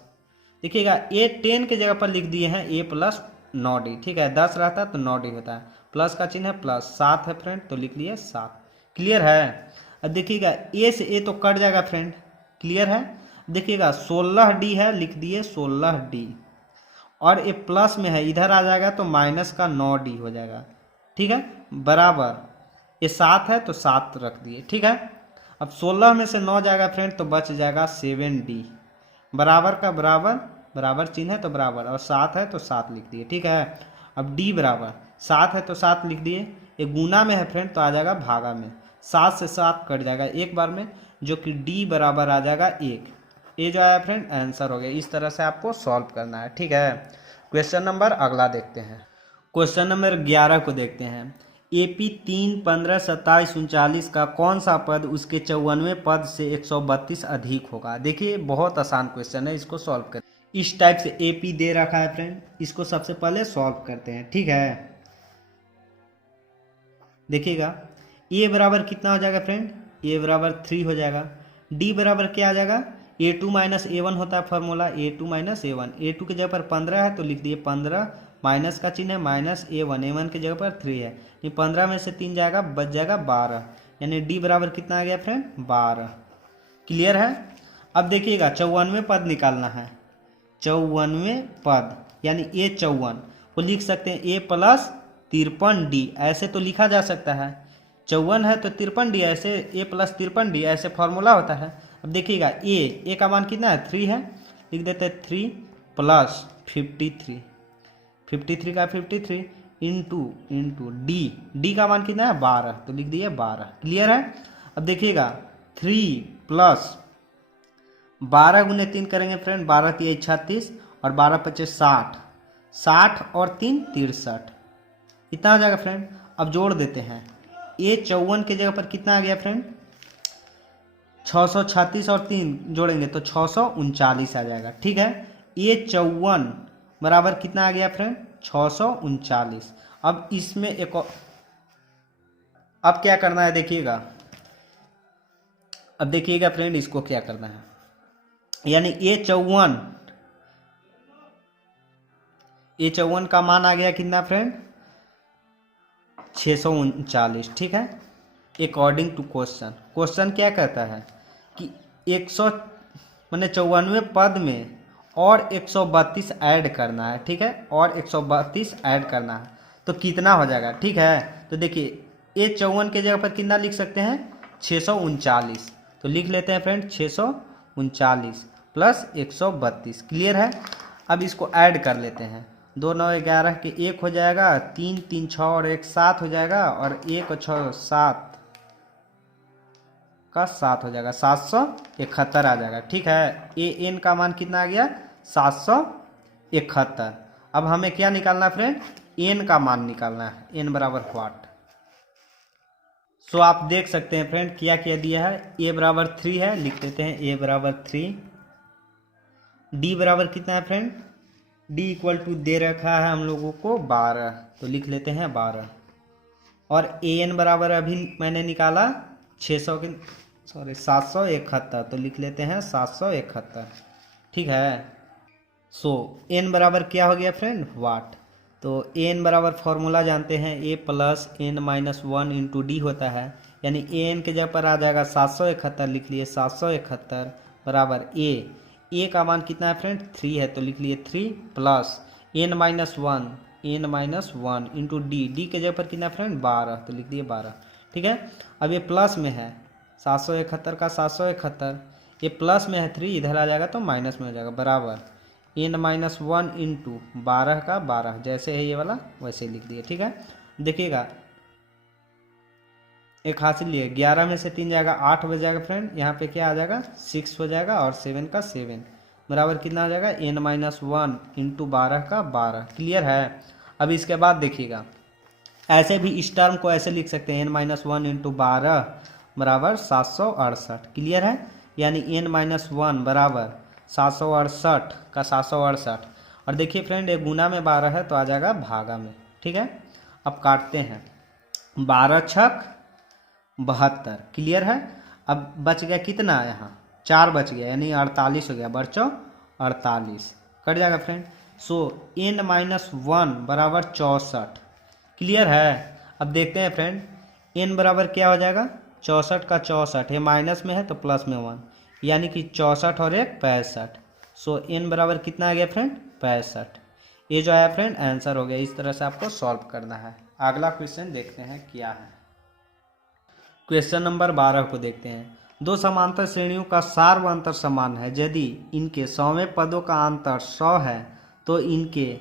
देखिएगा a 10 के जगह पर लिख दिए हैं a प्लस 9d, ठीक है, 10 रहता है तो 9d होता है, प्लस का चिन्ह है प्लस, 7 है फ्रेंड तो लिख लिए 7, क्लियर है। अब देखिएगा a से a तो कट जाएगा फ्रेंड, क्लियर है। देखिएगा 16d है, लिख दिए 16d, और ये प्लस में है इधर आ जाएगा तो माइनस का 9d हो जाएगा, ठीक है, बराबर ये 7 है तो 7 रख दिए, ठीक है। अब 16 में से 9 जाएगा फ्रेंड तो बच जाएगा 7d, बराबर का बराबर, बराबर चिन्ह है तो बराबर, और 7 है तो 7 लिख दिए, ठीक है। अब d बराबर 7 है तो 7 लिख दिए, ये गुना में है फ्रेंड तो आ जाएगा भागा में, 7 से 7 कट जाएगा एक बार में, जो कि d बराबर आ जाएगा 1, ये जो आया फ्रेंड आंसर हो गया। इस तरह से आपको सॉल्व करना है, ठीक है। क्वेश्चन नंबर अगला देखते हैं, क्वेश्चन नंबर 11 को देखते हैं। AP 3, 15, 27, 39 का कौन सा पद उसके 54वें पद से 132 अधिक होगा। देखिए बहुत आसान क्वेश्चन है, इसको सॉल्व करें। इस टाइप से AP दे रखा है फ्रेंड, इसको सबसे पहले सॉल्व करते हैं, ठीक है। देखिएगा a बराबर कितना हो जाएगा फ्रेंड, a बराबर 3 हो जाएगा, d बराबर क्या आ जाएगा, a2 माइनस a1 होता है formula, a2 minus a1, a2 के जगह पर 15 है तो लिख दिए 15, माइनस का चिन्ह है माइनस a1 के जगह पर 3 है, ये 15 में से 3 जाएगा बच जाएगा 12, यानी d बराबर कितना आ गया फ्रेंड 12, क्लियर है। अब देखिएगा 54वें पद निकालना है, 54वें पद यानी a54 को लिख सकते हैं a प्लस 53D ऐसे तो लिखा जा सकता है। 54 है तो 53D ऐसे A प्लस 53D ऐसे फॉर्मूला होता है। अब देखिएगा A का मान कितना है 3 है, लिख देते हैं 3 प्लस 53, 53 का 53 इंटू D का मान कितना है 12 तो लिख दिए 12। क्लियर है। अब देखिएगा 3 प्लस 12 गुने 3 करेंगे फ्रेंड, 12 3 36 और 12 25 60, 60 और 3 63, इतना आ जाएगा फ्रेंड। अब जोड़ देते हैं, A 54 के जगह पर कितना आ गया फ्रेंड 636 और 3 जोड़ेंगे तो 639 आ जाएगा। ठीक है, A 54 बराबर कितना आ गया फ्रेंड 639। अब इसमें एक और, अब क्या करना है देखिएगा, अब देखिएगा फ्रेंड इसको क्या करना है, यानी A 54 का मान आ गया कितना फ्रेंड 639। ठीक है, अकॉर्डिंग टू क्वेश्चन क्या कहता है कि 100 मैंने 94 पद में और 132 ऐड करना है। ठीक है, और 132 ऐड करना है तो कितना हो जाएगा। ठीक है, तो देखिए A 54 के जगह पर कितना लिख सकते हैं 639, तो लिख लेते हैं फ्रेंड 639 प्लस 132। क्लियर है। अब इसको ऐड कर लेते हैं, 2 9 11 के 1 हो जाएगा, 3 3 6 और 1 7 हो जाएगा, और 1 और 6 7 का 7 हो जाएगा, 771 आ जाएगा। ठीक है, एन का मान कितना आ गया 771। अब हमें क्या निकालना है फ्रेंड एन का मान निकालना है, एन बराबर व्हाट। सो आप देख सकते हैं फ्रेंड क्या क्या दिया है, ए बराबर 3 है, लिख देते हैं ए बराबर 3, डी बराबर कितना है फ्रेंड डी इक्वल टू दे रखा है हम लोगों को 12, तो लिख लेते हैं 12, और ए एन बराबर अभी मैंने निकाला 771, तो लिख लेते हैं 771। ठीक है, सो एन बराबर क्या हो गया फ्रेंड वाट, तो एन बराबर फॉर्मूला जानते हैं A plus N minus 1 into D होता है, यानी ए एन के जगह पर आ जाएगा 771, लिख लिए 771 बराबर ए का मान कितना है फ्रेंड 3 है, तो लिख लिए 3 plus N minus 1 into D के जगह पर कितना फ्रेंड 12, तो लिख दिए 12। ठीक है, अब ये प्लस में है 771 का 771, ये प्लस में है 3, इधर आ जाएगा तो माइनस में हो जाएगा, बराबर एन माइनस 1 इंटू 12 का 12, जैसे है ये वाला वैसे लिख दिए। ठीक है, देखिएगा एक हासिल लिए 11 में से 3 जाएगा 8 बच जाएगा फ्रेंड, यहाँ पे क्या आ जाएगा 6 हो जाएगा, और 7 का 7 बराबर कितना आ जाएगा एन माइनस 1 इंटू 12 का 12। क्लियर है। अब इसके बाद देखिएगा ऐसे भी इस टर्म को ऐसे लिख सकते हैं एन माइनस 1 इंटू 12 बराबर 768। क्लियर है, यानी एन माइनस 1 बराबर 768 का 768, और देखिए फ्रेंड ये गुना में 12 है तो आ जाएगा भागा में। ठीक है, अब काटते हैं 12 छक 72। क्लियर है, अब बच गया कितना यहाँ 4 बच गया, यानी 48 हो गया, बच्चों 48 कट जाएगा फ्रेंड। सो एन माइनस 1 बराबर 64। क्लियर है, अब देखते हैं फ्रेंड एन बराबर क्या हो जाएगा 64 का 64, ये माइनस में है तो प्लस में 1, यानी कि 64 और 1 65। सो एन बराबर कितना आ गया फ्रेंड 65। ये जो आया फ्रेंड आंसर हो गया। इस तरह से आपको सॉल्व करना है। अगला क्वेश्चन देखते हैं क्या है। क्वेश्चन नंबर 12 को देखते हैं। दो समांतर श्रेणियों का सार्वअंतर समान है, यदि इनके 100वें पदों का अंतर 100 है तो इनके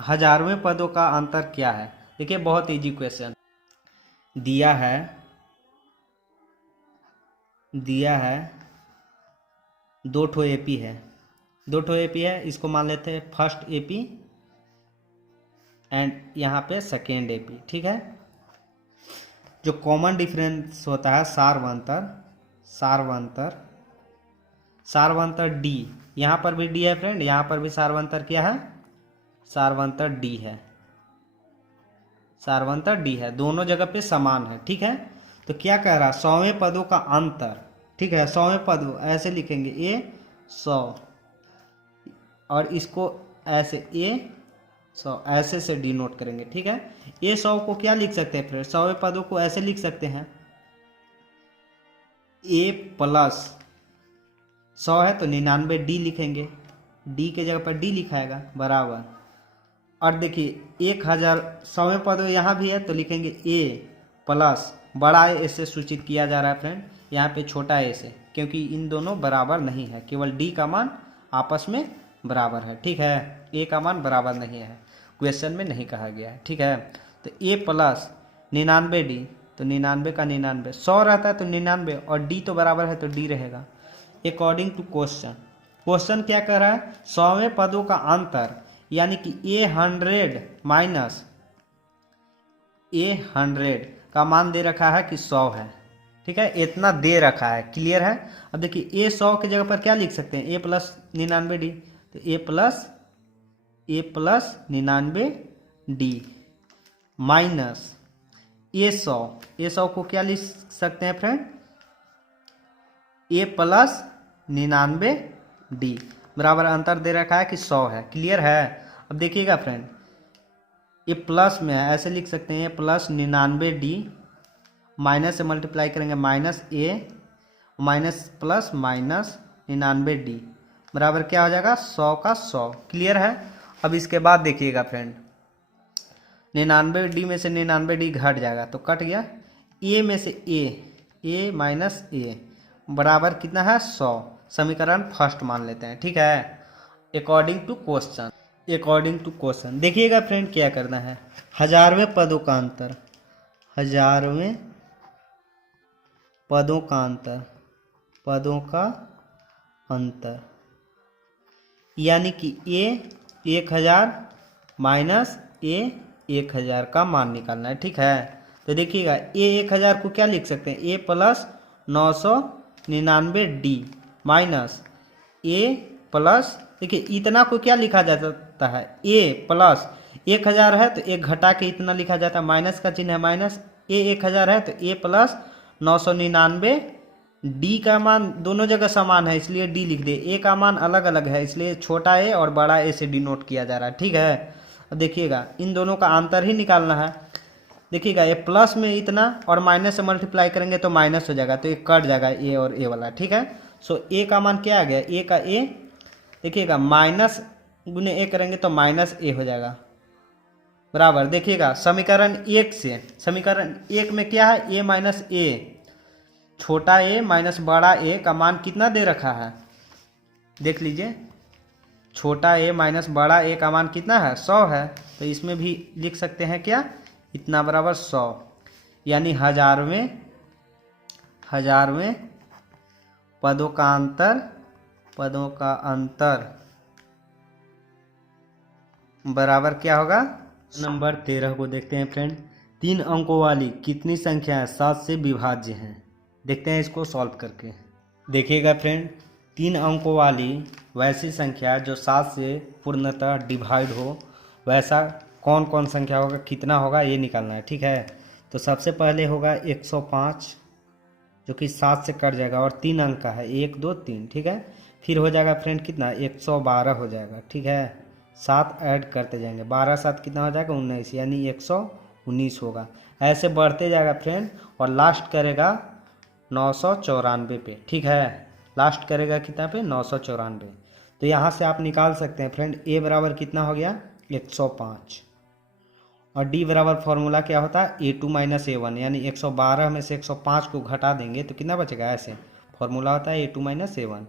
1000वें पदों का अंतर क्या है। देखिए बहुत इजी क्वेश्चन दिया है 2 ठो एपी है, इसको मान लेते हैं फर्स्ट एपी एंड यहाँ पे सेकेंड एपी। ठीक है, जो कॉमन डिफरेंस होता है सार्वअंतर डी, यहाँ पर भी डी है फ्रेंड, यहाँ पर भी सार्वअंतर क्या है सार्वअंतर डी है, दोनों जगह पे समान है। ठीक है, तो क्या कह रहा है 100वें पदों का अंतर। ठीक है, 100वें पद ऐसे लिखेंगे ए 100, और इसको ऐसे ए 100 ऐसे से डिनोट करेंगे। ठीक है, ये 100 को क्या लिख सकते हैं फिर 100वें पदों को ऐसे लिख सकते हैं ए प्लस 100 है तो 99 डी लिखेंगे, डी के जगह पर डी लिखाएगा बराबर और देखिए 1000 100वें पद यहाँ भी है तो लिखेंगे ए प्लस बड़ा ए से सूचित किया जा रहा है फ्रेंड, यहाँ पे छोटा ए से, क्योंकि इन दोनों बराबर नहीं है, केवल डी का मान आपस में बराबर है। ठीक है, ए का मान बराबर नहीं है, क्वेश्चन में नहीं कहा गया है। ठीक है, तो ए प्लस 99 डी, तो 99 का 99 100 रहता है तो 99 और डी तो बराबर है तो डी रहेगा। अकॉर्डिंग टू क्वेश्चन, क्वेश्चन क्या कह रहा है, 100वें पदों का अंतर यानी कि A100 माइनस A100 का मान दे रखा है कि 100 है। ठीक है, इतना दे रखा है, क्लियर है। अब देखिए A 100 की जगह पर क्या लिख सकते हैं, A प्लस 99 डी, तो A plus 99 D minus A 100 को क्या लिख सकते हैं फ्रेंड, A प्लस 99 डी बराबर अंतर दे रखा है कि 100 है, क्लियर है। अब देखिएगा फ्रेंड, ये प्लस में है, ऐसे लिख सकते हैं, प्लस 99 डी माइनस से मल्टीप्लाई करेंगे माइनस ए माइनस प्लस माइनस 99 डी बराबर क्या हो जाएगा, 100 का 100, क्लियर है। अब इसके बाद देखिएगा फ्रेंड, 99 डी में से 99 डी घट जाएगा तो कट गया, ए में से ए माइनस ए बराबर कितना है 100, समीकरण फर्स्ट मान लेते हैं। ठीक है, अकॉर्डिंग टू क्वेश्चन देखिएगा फ्रेंड क्या करना है, 1000वें पदों का अंतर, 1000वें पदों का अंतर यानी कि ए 1000 माइनस ए 1000 का मान निकालना है। ठीक है, तो देखिएगा ए 1000 को क्या लिख सकते हैं, A plus 999 D minus A plus, देखिए इतना को क्या लिखा जाता है, ए प्लस 1000 है तो एक घटा के इतना लिखा जाता है, माइनस का चिन्ह है माइनस, ए 1000 है तो ए प्लस 999 डी का मान दोनों जगह समान है इसलिए डी लिख दे, ए का मान अलग अलग है इसलिए छोटा ए और बड़ा ए से डिनोट किया जा रहा है। ठीक है, अब देखिएगा इन दोनों का अंतर ही निकालना है। देखिएगा ये प्लस में इतना और माइनस से मल्टीप्लाई करेंगे तो माइनस हो जाएगा, तो ये कट जाएगा ए और ए वाला। ठीक है, सो ए का मान क्या आ गया, ए का ए, देखिएगा माइनस गुने ए करेंगे तो माइनस ए हो जाएगा बराबर। देखिएगा समीकरण 1 से, समीकरण 1 में क्या है, ए माइनस ए, छोटा ए माइनस बड़ा ए का मान कितना दे रखा है, देख लीजिए, छोटा ए माइनस बड़ा ए का मान कितना है 100 है, तो इसमें भी लिख सकते हैं क्या, इतना बराबर 100, यानी 1000वें पदों का अंतर बराबर क्या होगा। नंबर 13 को देखते हैं फ्रेंड, 3 अंकों वाली कितनी संख्या 7 से विभाज्य हैं, देखते हैं इसको सॉल्व करके। देखिएगा फ्रेंड, 3 अंकों वाली वैसी संख्या जो 7 से पूर्णतः डिवाइड हो, वैसा कौन कौन संख्या होगा, कितना होगा, ये निकालना है। ठीक है, तो सबसे पहले होगा 105 जो कि 7 से कट जाएगा और 3 अंक का है, 1 2 3। ठीक है, फिर हो जाएगा फ्रेंड कितना, 112 हो जाएगा। ठीक है, 7 ऐड करते जाएंगे, 12 7 कितना हो जाएगा 19, यानी 119 होगा। ऐसे बढ़ते जाएगा फ्रेंड और लास्ट करेगा 994 पे। ठीक है, लास्ट करेगा कितना पे, 994। तो यहाँ से आप निकाल सकते हैं फ्रेंड, ए बराबर कितना हो गया 105 और डी बराबर फॉर्मूला क्या होता है, A2 माइनस A1, यानी 112 में से 105 को घटा देंगे तो कितना बचेगा, ऐसे फॉर्मूला होता है A2 माइनस A1।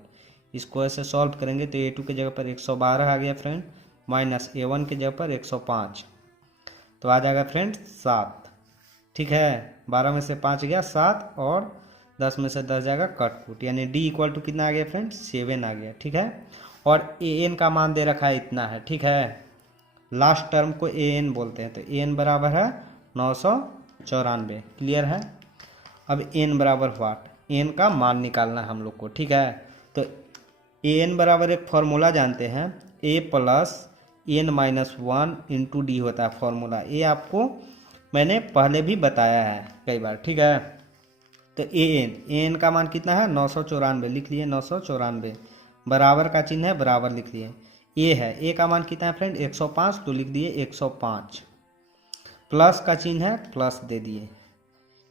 इसको ऐसे सॉल्व करेंगे तो A2 की जगह पर 112 आ गया फ्रेंड, माइनस A1 की जगह पर 105, तो आ जाएगा फ्रेंड 7। ठीक है, 12 में से 5 गया 7 और 10 में से 10 जाएगा कटपुट, यानी डी इक्वल टू कितना आ गया फ्रेंड 7 आ गया। ठीक है, और an का मान दे रखा है इतना है। ठीक है, लास्ट टर्म को an बोलते हैं, तो an बराबर है 994, क्लियर है। अब n बराबर व्हाट, n का मान निकालना है हम लोग को। ठीक है, तो an बराबर एक फॉर्मूला जानते हैं, a plus n minus 1 into D होता है फॉर्मूला, ये आपको मैंने पहले भी बताया है कई बार। ठीक है, तो an का मान कितना है 994, लिख लिए 994, बराबर का चिन्ह है बराबर लिख लिए, ए है, ए का मान कितना है फ्रेंड 105, तो लिख दिए 105, प्लस का चिन्ह है प्लस दे दिए,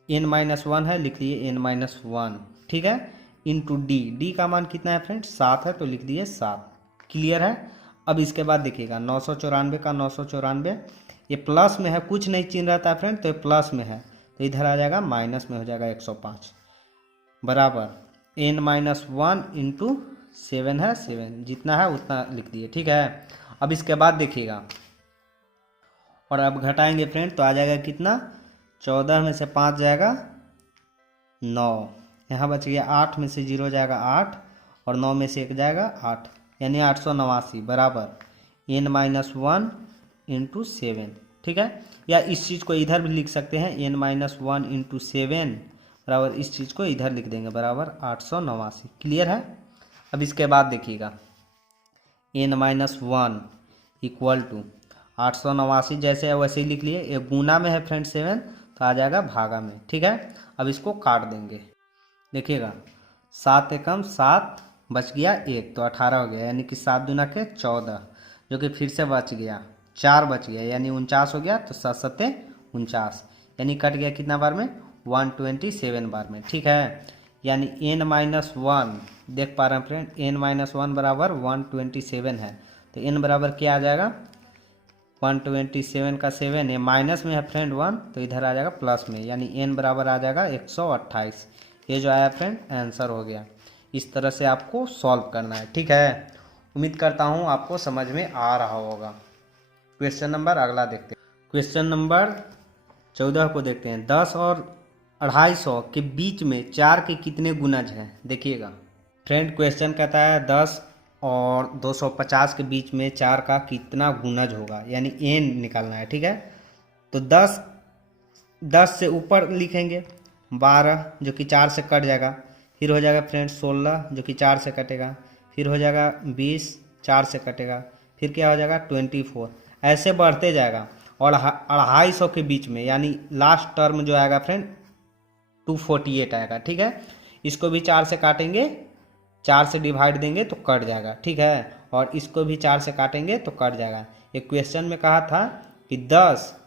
n माइनस 1 है लिख लिए n माइनस 1। ठीक है, इंटू डी, डी का मान कितना है फ्रेंड 7 है तो लिख दिए 7, क्लियर है। अब इसके बाद देखिएगा 994 का 994, ये प्लस में है, कुछ नहीं चिन्ह रहता है फ्रेंड, तो ये प्लस में है, तो इधर आ जाएगा माइनस में हो जाएगा 105 बराबर n-1 इंटू 7 है 7, जितना है उतना लिख दिए। ठीक है, अब इसके बाद देखिएगा और अब घटाएंगे फ्रेंड तो आ जाएगा कितना, 14 में से 5 जाएगा 9, यहाँ बच गया 8 में से 0 जाएगा 8 और 9 में से 1 जाएगा 8, यानी 889 बराबर n-1 इंटू 7। ठीक है, या इस चीज़ को इधर भी लिख सकते हैं, n-1 इंटू 7 बराबर इस चीज़ को इधर लिख देंगे बराबर 889। क्लियर है। अब इसके बाद देखिएगा n-1 इक्वल टू 889 जैसे है वैसे ही लिख लिए, एक गुना में है फ्रेंड 7 तो आ जाएगा भागा में। ठीक है, अब इसको काट देंगे, देखिएगा 7 एकम 7 बच गया 1 तो 18 हो गया, यानी कि 7 दूना के 14, जो कि फिर से बच गया 4 बच गया, यानी 49 हो गया, तो 7 7 49, यानी कट गया कितना बार में, 127 बार में। ठीक है, यानी n-1 देख पा रहे हैं फ्रेंड, n-1 बराबर 127 है, तो n बराबर क्या आ जाएगा, 127 का 7, ये माइनस में है फ्रेंड 1, तो इधर आ जाएगा प्लस में, यानी n बराबर आ जाएगा 128। ये जो आया फ्रेंड आंसर हो गया। इस तरह से आपको सॉल्व करना है। ठीक है, उम्मीद करता हूँ आपको समझ में आ रहा होगा। क्वेश्चन नंबर अगला देखते हैं। क्वेश्चन नंबर 14 को देखते हैं। 10 और 250 के बीच में 4 के कितने गुणज हैं, देखिएगा फ्रेंड। क्वेश्चन कहता है 10 और 250 के बीच में 4 का कितना गुणज होगा, यानी n निकालना है। ठीक है, तो 10 से ऊपर लिखेंगे 12 जो कि 4 से कट जाएगा, फिर हो जाएगा फ्रेंड 16 जो कि 4 से कटेगा, फिर हो जाएगा 20 4 से कटेगा, फिर क्या हो जाएगा 24, ऐसे बढ़ते जाएगा। और 250 के बीच में यानी लास्ट टर्म जो आएगा फ्रेंड 248 आएगा। ठीक है, इसको भी 4 से काटेंगे, 4 से डिवाइड देंगे तो कट जाएगा। ठीक है, और इसको भी 4 से काटेंगे तो कट जाएगा। एक क्वेश्चन में कहा था कि 10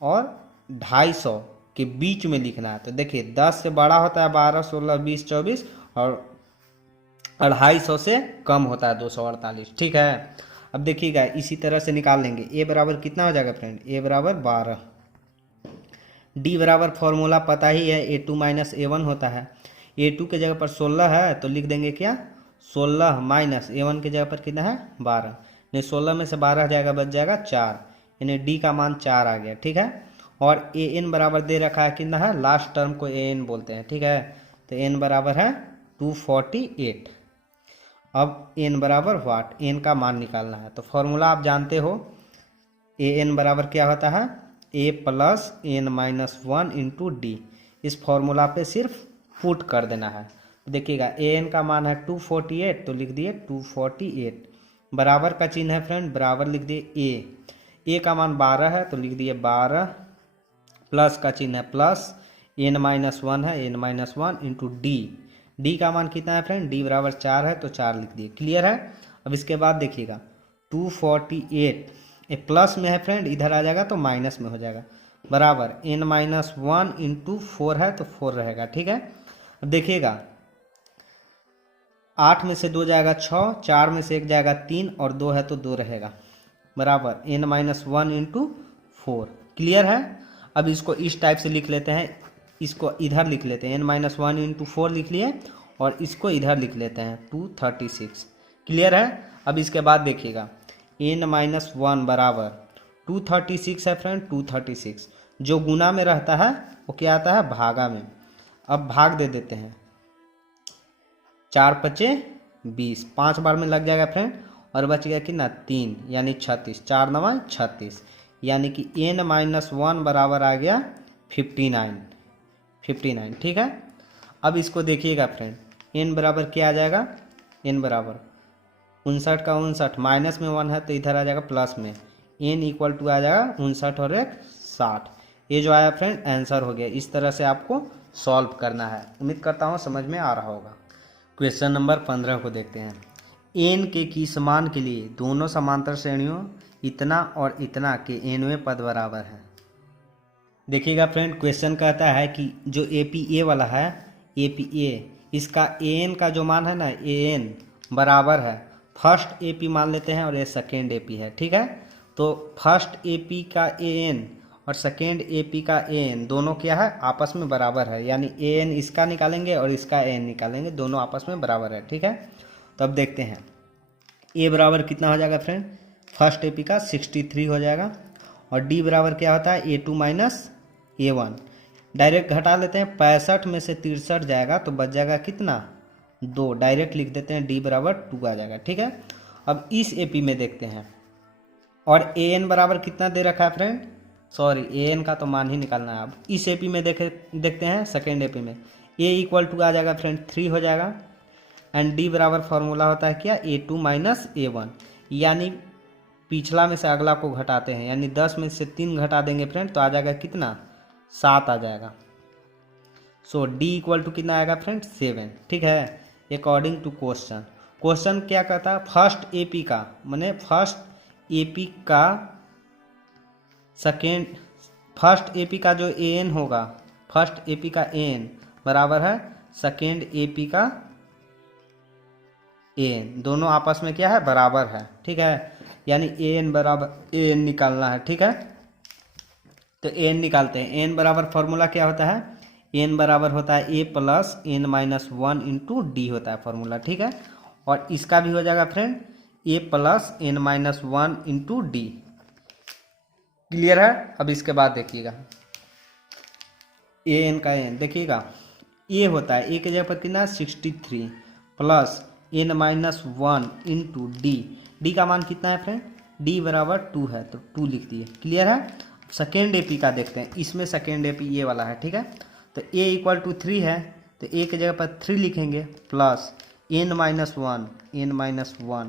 और 250 के बीच में लिखना है, तो देखिए 10 से बड़ा होता है 12 16 20 24 और 250 से कम होता है 248। ठीक है, अब देखिएगा इसी तरह से निकाल लेंगे। a बराबर कितना हो जाएगा फ्रेंड, a बराबर 12, d बराबर फॉर्मूला पता ही है a2 माइनस a1 होता है। a2 के जगह पर 16 है तो लिख देंगे क्या, 16 माइनस a1 के जगह पर कितना है 12, नहीं 16 में से 12 जाएगा बच जाएगा 4, यानी d का मान 4 आ गया। ठीक है, और an बराबर दे रखा है कितना है, लास्ट टर्म को an बोलते हैं। ठीक है, तो n बराबर है 248। अब n बराबर वाट, n का मान निकालना है, तो फॉर्मूला आप जानते हो an बराबर क्या होता है, a plus n-1 into D. इस फॉर्मूला पे सिर्फ पुट कर देना है। देखिएगा an का मान है 248 तो लिख दिए 248, बराबर का चिन्ह है फ्रेंड, बराबर लिख दिए a का मान 12 है तो लिख दिए 12, प्लस का चिन्ह है प्लस, n-1 है n-1 इंटू डी का मान कितना है फ्रेंड, d बराबर 4 है तो 4 लिख दिए। क्लियर है। अब इसके बाद देखिएगा 248 ये प्लस में है फ्रेंड, इधर आ जाएगा तो माइनस में हो जाएगा, बराबर n-1 इंटू 4 है तो 4 रहेगा। ठीक है, अब देखिएगा 8 में से 2 जाएगा 6, 4 में से 1 जाएगा 3 और 2 है तो 2 रहेगा, बराबर n-1 इंटू 4। क्लियर है। अब इसको इस टाइप से लिख लेते हैं, इसको इधर लिख लेते हैं, n-1 इंटू 4 लिख लिए और इसको इधर लिख लेते हैं 236। क्लियर है। अब इसके बाद देखिएगा n-1 बराबर 236 है फ्रेंड, 236 जो गुना में रहता है वो क्या आता है, भागा में। अब भाग दे देते हैं, 4 5 20, 5 बार में लग जाएगा फ्रेंड, और बच गया कितना 3 यानी 36, 4 9 36, यानी कि n-1 बराबर आ गया 59। ठीक है, अब इसको देखिएगा फ्रेंड, n बराबर क्या आ जाएगा, n बराबर 59 का 59, माइनस में 1 है तो इधर आ जाएगा प्लस में, n इक्वल टू आ जाएगा 59 और 1 60। ये जो आया फ्रेंड आंसर हो गया। इस तरह से आपको सॉल्व करना है। उम्मीद करता हूँ समझ में आ रहा होगा। क्वेश्चन नंबर 15 को देखते हैं। n के किस मान के लिए दोनों समांतर श्रेणियों इतना और इतना के nवें पद बराबर है। देखिएगा फ्रेंड, क्वेश्चन कहता है कि जो APA वाला है, APA इसका an का जो मान है ना, an बराबर है फर्स्ट एपी मान लेते हैं और ये सेकेंड एपी है, ठीक है। तो फर्स्ट एपी का एन और सेकेंड एपी का एन दोनों क्या है, आपस में बराबर है, यानी एन इसका निकालेंगे और इसका एन निकालेंगे, दोनों आपस में बराबर है, ठीक है। तो अब देखते हैं ए बराबर कितना हो जाएगा फ्रेंड, फर्स्ट एपी का 63 हो जाएगा, और डी बराबर क्या होता है A2 माइनस A1। डायरेक्ट घटा लेते हैं, 65 में से 63 जाएगा तो बच जाएगा कितना, 2। डायरेक्ट लिख देते हैं डी बराबर 2 आ जाएगा, ठीक है। अब इस एपी में देखते हैं, और एन बराबर कितना दे रखा है फ्रेंड, सॉरी एन का तो मान ही निकालना है। अब इस एपी में देखते हैं सेकेंड एपी में ए इक्वल टू आ जाएगा फ्रेंड 3 हो जाएगा, एंड डी बराबर फॉर्मूला होता है क्या, A2 माइनस A1, यानी पिछला में से अगला को घटाते हैं, यानी 10 में से 3 घटा देंगे फ्रेंड तो आ जाएगा कितना, 7 आ जाएगा। सो डी इक्वल टू कितना आएगा फ्रेंड, 7, ठीक है। अकॉर्डिंग टू क्वेश्चन, क्वेश्चन क्या कहता है, फर्स्ट एपी का माने फर्स्ट एपी का सेकेंड, फर्स्ट एपी का जो एन होगा, फर्स्ट एपी का एन बराबर है सेकेंड एपी का एन, दोनों आपस में क्या है, बराबर है, ठीक है। यानी एन बराबर एन निकालना है, ठीक है। तो एन निकालते हैं, एन बराबर फॉर्मूला क्या होता है, एन बराबर होता है A plus N minus 1 into D होता है फॉर्मूला, ठीक है। और इसका भी हो जाएगा friend A plus N minus 1 into D, clear है। अब इसके बाद देखिएगा ए एन का एन, देखिएगा ए होता है ए के जगह पर कितना 63 plus N minus 1 into D, D का मान कितना है फ्रेंड, डी बराबर 2 है तो 2 लिख दिए, क्लियर है। सेकेंड एपी का देखते हैं, इसमें सेकेंड एपी ये वाला है, ठीक है। तो ए इक्वल टू 3 है तो ए के जगह पर 3 लिखेंगे plus N minus 1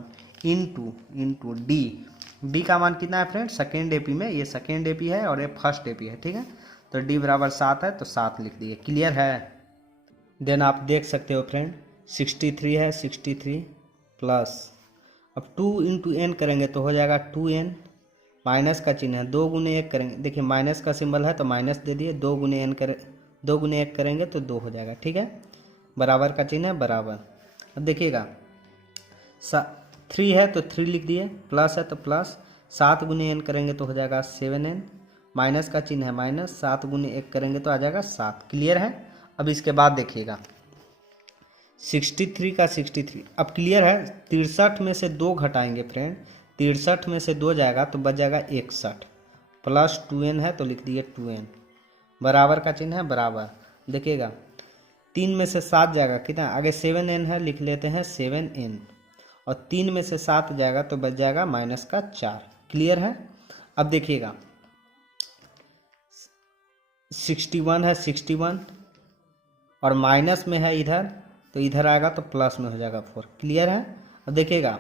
into D, D का मान कितना है फ्रेंड, सेकेंड एपी में ये सेकेंड एपी है और ये फर्स्ट एपी है, ठीक है। तो डी बराबर 7 है तो 7 लिख दिए, क्लियर है। देन आप देख सकते हो फ्रेंड 63 है, 63 प्लस अब 2 इंटू एन करेंगे तो हो जाएगा 2n, माइनस का चिन्ह है, 2 गुने 1 करेंगे, देखिए माइनस का सिंबल है तो माइनस दे दिए, 2 गुने 1 करेंगे तो 2 हो जाएगा, ठीक है। बराबर का चिन्ह है, बराबर। अब देखिएगा 3 है तो 3 लिख दिए, प्लस है तो प्लस, 7 गुने n करेंगे तो हो जाएगा 7n, माइनस का चिन्ह है माइनस, 7 गुने 1 करेंगे तो आ जाएगा 7, क्लियर है। अब इसके बाद देखिएगा 63 का 63, अब क्लियर है। 63 में से 2 घटाएंगे फ्रेंड, 63 में से 2 जाएगा तो बच जाएगा 61, प्लस 2n है तो लिख दिए 2n, बराबर का चिन्ह है, बराबर। देखिएगा 3 में से 7 जाएगा कितना, आगे 7n है लिख लेते हैं 7n, और 3 में से 7 जाएगा तो बच जाएगा माइनस का 4, क्लियर है। अब देखिएगा 61 है 61, और माइनस में है इधर तो इधर आएगा तो प्लस में हो जाएगा 4, क्लियर है। अब देखिएगा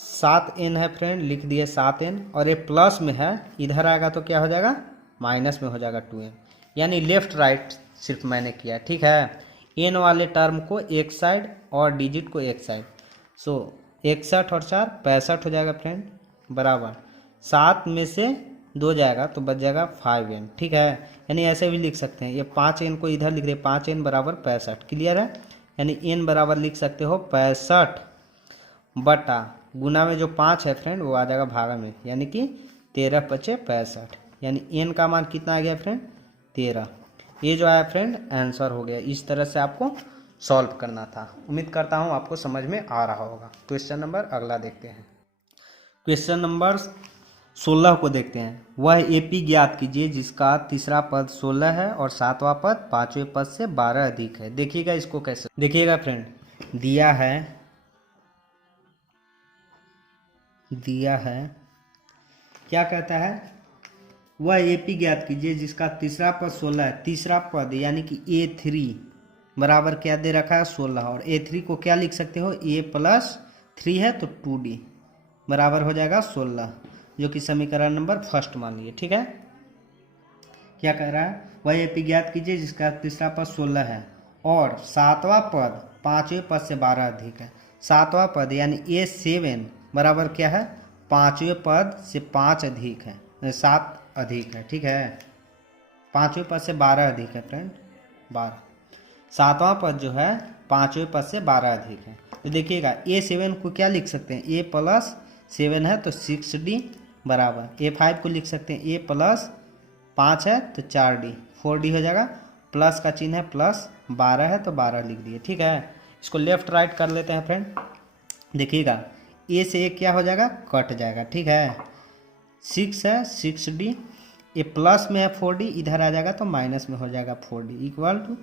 7n है फ्रेंड, लिख दिए 7n, और ये प्लस में है, इधर आएगा तो क्या हो जाएगा, माइनस में हो जाएगा 2n, यानी लेफ्ट राइट सिर्फ मैंने किया, ठीक है। n वाले टर्म को एक साइड और डिजिट को एक साइड, सो 61 और 4 65 हो जाएगा फ्रेंड, बराबर 7 में से 2 जाएगा तो बच जाएगा 5n, ठीक है। यानी ऐसे भी लिख सकते हैं, ये 5n को इधर लिख दे, 5n बराबर 65, क्लियर है। यानी n बराबर लिख सकते हो 65 बटा गुना में जो 5 है फ्रेंड वो आ जाएगा भागा में, यानी कि 13 पचे 65, यानी n का मान कितना आ गया फ्रेंड, 13। ये जो आया फ्रेंड आंसर हो गया। इस तरह से आपको सॉल्व करना था। उम्मीद करता हूँ आपको समझ में आ रहा होगा। क्वेश्चन नंबर अगला देखते हैं। क्वेश्चन नंबर 16 को देखते हैं। वह एपी ज्ञात कीजिए जिसका तीसरा पद 16 है और सातवां पद पांचवें पद से 12 अधिक है। देखिएगा इसको कैसे, देखिएगा फ्रेंड, दिया है क्या कहता है, वह एपी ज्ञात कीजिए जिसका तीसरा पद 16 है। तीसरा पद यानी कि A3 बराबर क्या दे रखा है 16, और A3 को क्या लिख सकते हो, A प्लस 3 है तो 2D बराबर हो जाएगा 16, जो कि समीकरण नंबर फर्स्ट मान लिए, ठीक है। क्या कह रहा है, वह एपी ज्ञात कीजिए जिसका तीसरा पद 16 है और सातवां पद पांचवें पद से 12 अधिक है। सातवां पद यानी A7 बराबर क्या है, पांचवें पद से 5 अधिक है, 7 अधिक है, ठीक है। पांचवें पद से 12 अधिक है फ्रेंड, 12। सातवां पद जो है पांचवें पद से 12 अधिक है। तो देखिएगा A7 को क्या लिख सकते हैं, A प्लस 7 है तो 6D बराबर A5 को लिख सकते हैं A प्लस 5 है तो 4D 4D हो जाएगा, प्लस का चिन्ह है प्लस 12 है तो 12 लिख दिए। ठीक है, इसको लेफ्ट राइट कर लेते हैं फ्रेंड। देखिएगा A से A क्या हो जाएगा, कट जाएगा। ठीक है, 6 है 6D, ये प्लस में है 4D, इधर आ जाएगा तो माइनस में हो जाएगा 4D इक्वल टू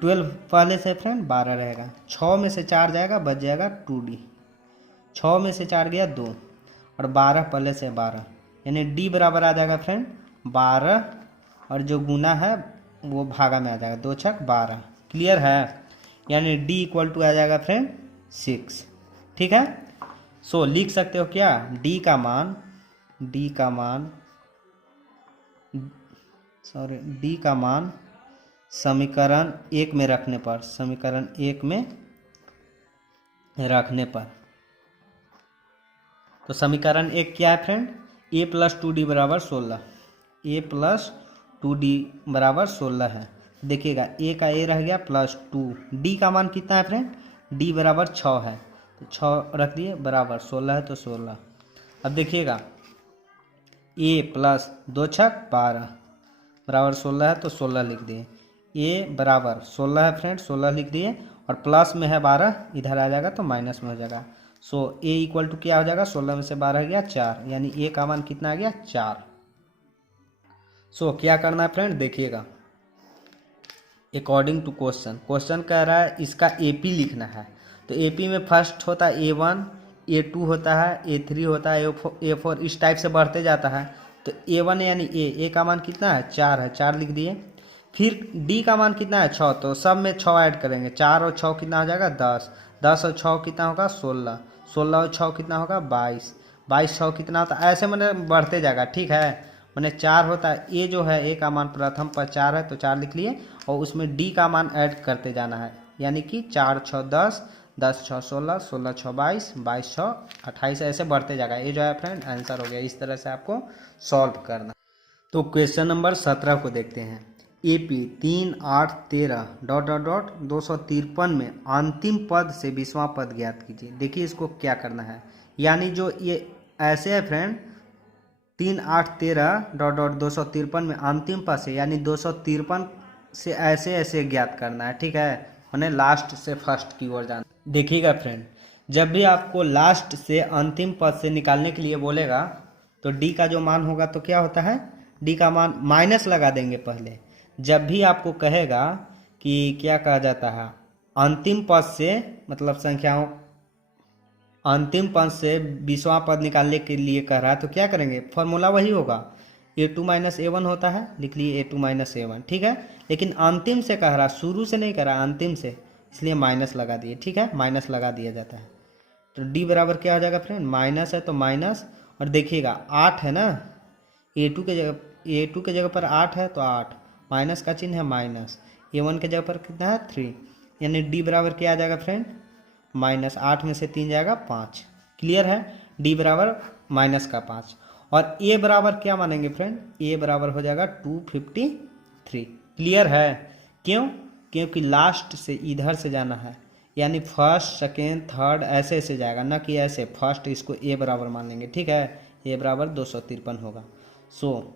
12 पहले से फ्रेंड 12 रहेगा, 6 में से 4 जाएगा बच जाएगा 2D, 6 में से 4 गया 2 और 12 पहले से 12 यानी D बराबर आ जाएगा फ्रेंड 12 और जो गुना है वो भागा में आ जाएगा, 2 छक 12। क्लियर है, यानी D इक्वल टू आ जाएगा फ्रेंड 6। ठीक है, सो लिख सकते हो क्या, D का मान समीकरण 1 में रखने पर, तो समीकरण 1 क्या है फ्रेंड, A प्लस 2D बराबर 16, A प्लस 2D बराबर 16 है। देखिएगा A का A रह गया प्लस 2, D का मान कितना है फ्रेंड, D बराबर 6 है तो 6 रख दिए बराबर 16 है तो 16। अब देखिएगा A प्लस 2 छक 12 बराबर 16 है तो 16 लिख दिए, A बराबर 16 है फ्रेंड 16 लिख दिए और प्लस में है 12, इधर आ जाएगा तो माइनस में हो जाएगा। सो A इक्वल टू क्या हो जाएगा, 16 में से 12 गया 4, यानी A का मान कितना आ गया 4। सो क्या करना है फ्रेंड, देखिएगा अकॉर्डिंग टू क्वेश्चन कह रहा है इसका AP लिखना है, तो AP में फर्स्ट होता है A1, A2 होता है, A3 होता है, A4 इस टाइप से बढ़ते जाता है। तो A1 यानी A का मान कितना है 4 है, 4 लिख दिए। फिर D का मान कितना है 6, तो सब में 6 ऐड करेंगे, 4 और 6 कितना हो जाएगा 10, 10 और 6 कितना होगा 16, 16 और 6 कितना होगा 22, 22 6 कितना होता है, ऐसे मैंने बढ़ते जाएगा। ठीक है, मैंने 4 होता है, A जो है A का मान प्रथम पर 4 है तो 4 लिख लिए और उसमें D का मान ऐड करते जाना है, यानी कि 4 6 10, 10 6 16, 16 6 22, 22 6 28 ऐसे बढ़ते जाएगा। ये जो है फ्रेंड आंसर हो गया। इस तरह से आपको सॉल्व करना। तो क्वेश्चन नंबर 17 को देखते हैं। AP 3 8 13 डॉट डॉट डॉट 253 में अंतिम पद से 20वां पद ज्ञात कीजिए। देखिए इसको क्या करना है, यानी जो ये ऐसे है फ्रेंड 3 8 13 डॉट डॉट 253 में अंतिम पद से, यानी 253 से ऐसे ऐसे ज्ञात करना है। ठीक है, मैंने लास्ट से फर्स्ट की ओर जाना। देखिएगा फ्रेंड, जब भी आपको लास्ट से अंतिम पद से निकालने के लिए बोलेगा तो D का जो मान होगा तो क्या होता है, D का मान माइनस लगा देंगे पहले। जब भी आपको कहेगा कि क्या कहा जाता है अंतिम पद से, मतलब संख्याओं अंतिम पद से 20वां पद निकालने के लिए कह रहा है तो क्या करेंगे, फॉर्मूला वही होगा, A2 माइनस A1 होता है, लिख लिए A2 माइनस A1। ठीक है, लेकिन अंतिम से कह रहा, शुरू से नहीं कह रहा, अंतिम से, इसलिए माइनस लगा दिए। ठीक है, माइनस लगा दिया जाता है। तो D बराबर क्या हो जाएगा फ्रेंड, माइनस है तो माइनस, और देखिएगा 8 है ना, A2 के जगह पर 8 है तो 8, माइनस का चिन्ह है माइनस, A1 के जगह पर कितना है 3, यानी D बराबर क्या आ जाएगा फ्रेंड, माइनस 8 में से 3 जाएगा 5। क्लियर है, D बराबर माइनस का 5। और A बराबर क्या मानेंगे फ्रेंड, A बराबर हो जाएगा 253। क्लियर है, क्यों, क्योंकि लास्ट से इधर से जाना है, यानी फर्स्ट सेकेंड थर्ड ऐसे ऐसे जाएगा, ना कि ऐसे फर्स्ट, इसको A बराबर मान लेंगे। ठीक है, A बराबर 253 होगा। सो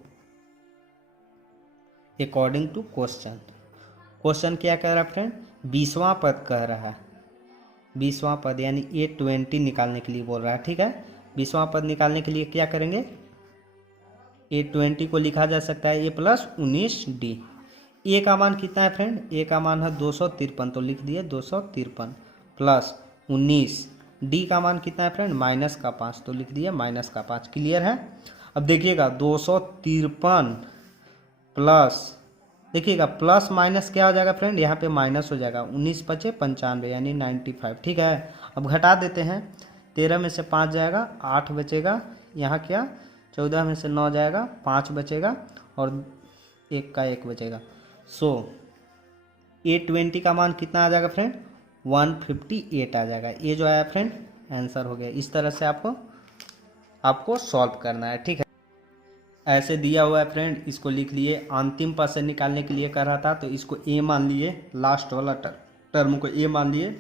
अकॉर्डिंग टू क्वेश्चन क्या कह रहा है फ्रेंड, 20वां पद कह रहा है, 20वां पद यानी A20 निकालने के लिए बोल रहा है। ठीक है, 20वां पद निकालने के लिए क्या करेंगे, A20 को लिखा जा सकता है A प्लस 19D। A का मान कितना है फ्रेंड, A का मान है 253, तो लिख दिए 253 प्लस 19। D का मान कितना है फ्रेंड, माइनस का 5, तो लिख दिए माइनस का 5। क्लियर है, अब देखिएगा 253 प्लस, देखिएगा प्लस माइनस क्या हो जाएगा फ्रेंड, यहाँ पे माइनस हो जाएगा, 19 पचे 95 यानी 95। ठीक है, अब घटा देते हैं, 13 में से 5 जाएगा 8 बचेगा, यहाँ क्या 14 में से 9 जाएगा 5 बचेगा और 1 का 1 बचेगा। सो A20 का मान कितना आ जाएगा फ्रेंड, 158 आ जाएगा। ये जो आया फ्रेंड आंसर हो गया। इस तरह से आपको सॉल्व करना है। ठीक है, ऐसे दिया हुआ है फ्रेंड, इसको लिख लिए। अंतिम पद से निकालने के लिए कर रहा था तो इसको A मान लिए, लास्ट वाला टर्म को A मान लिए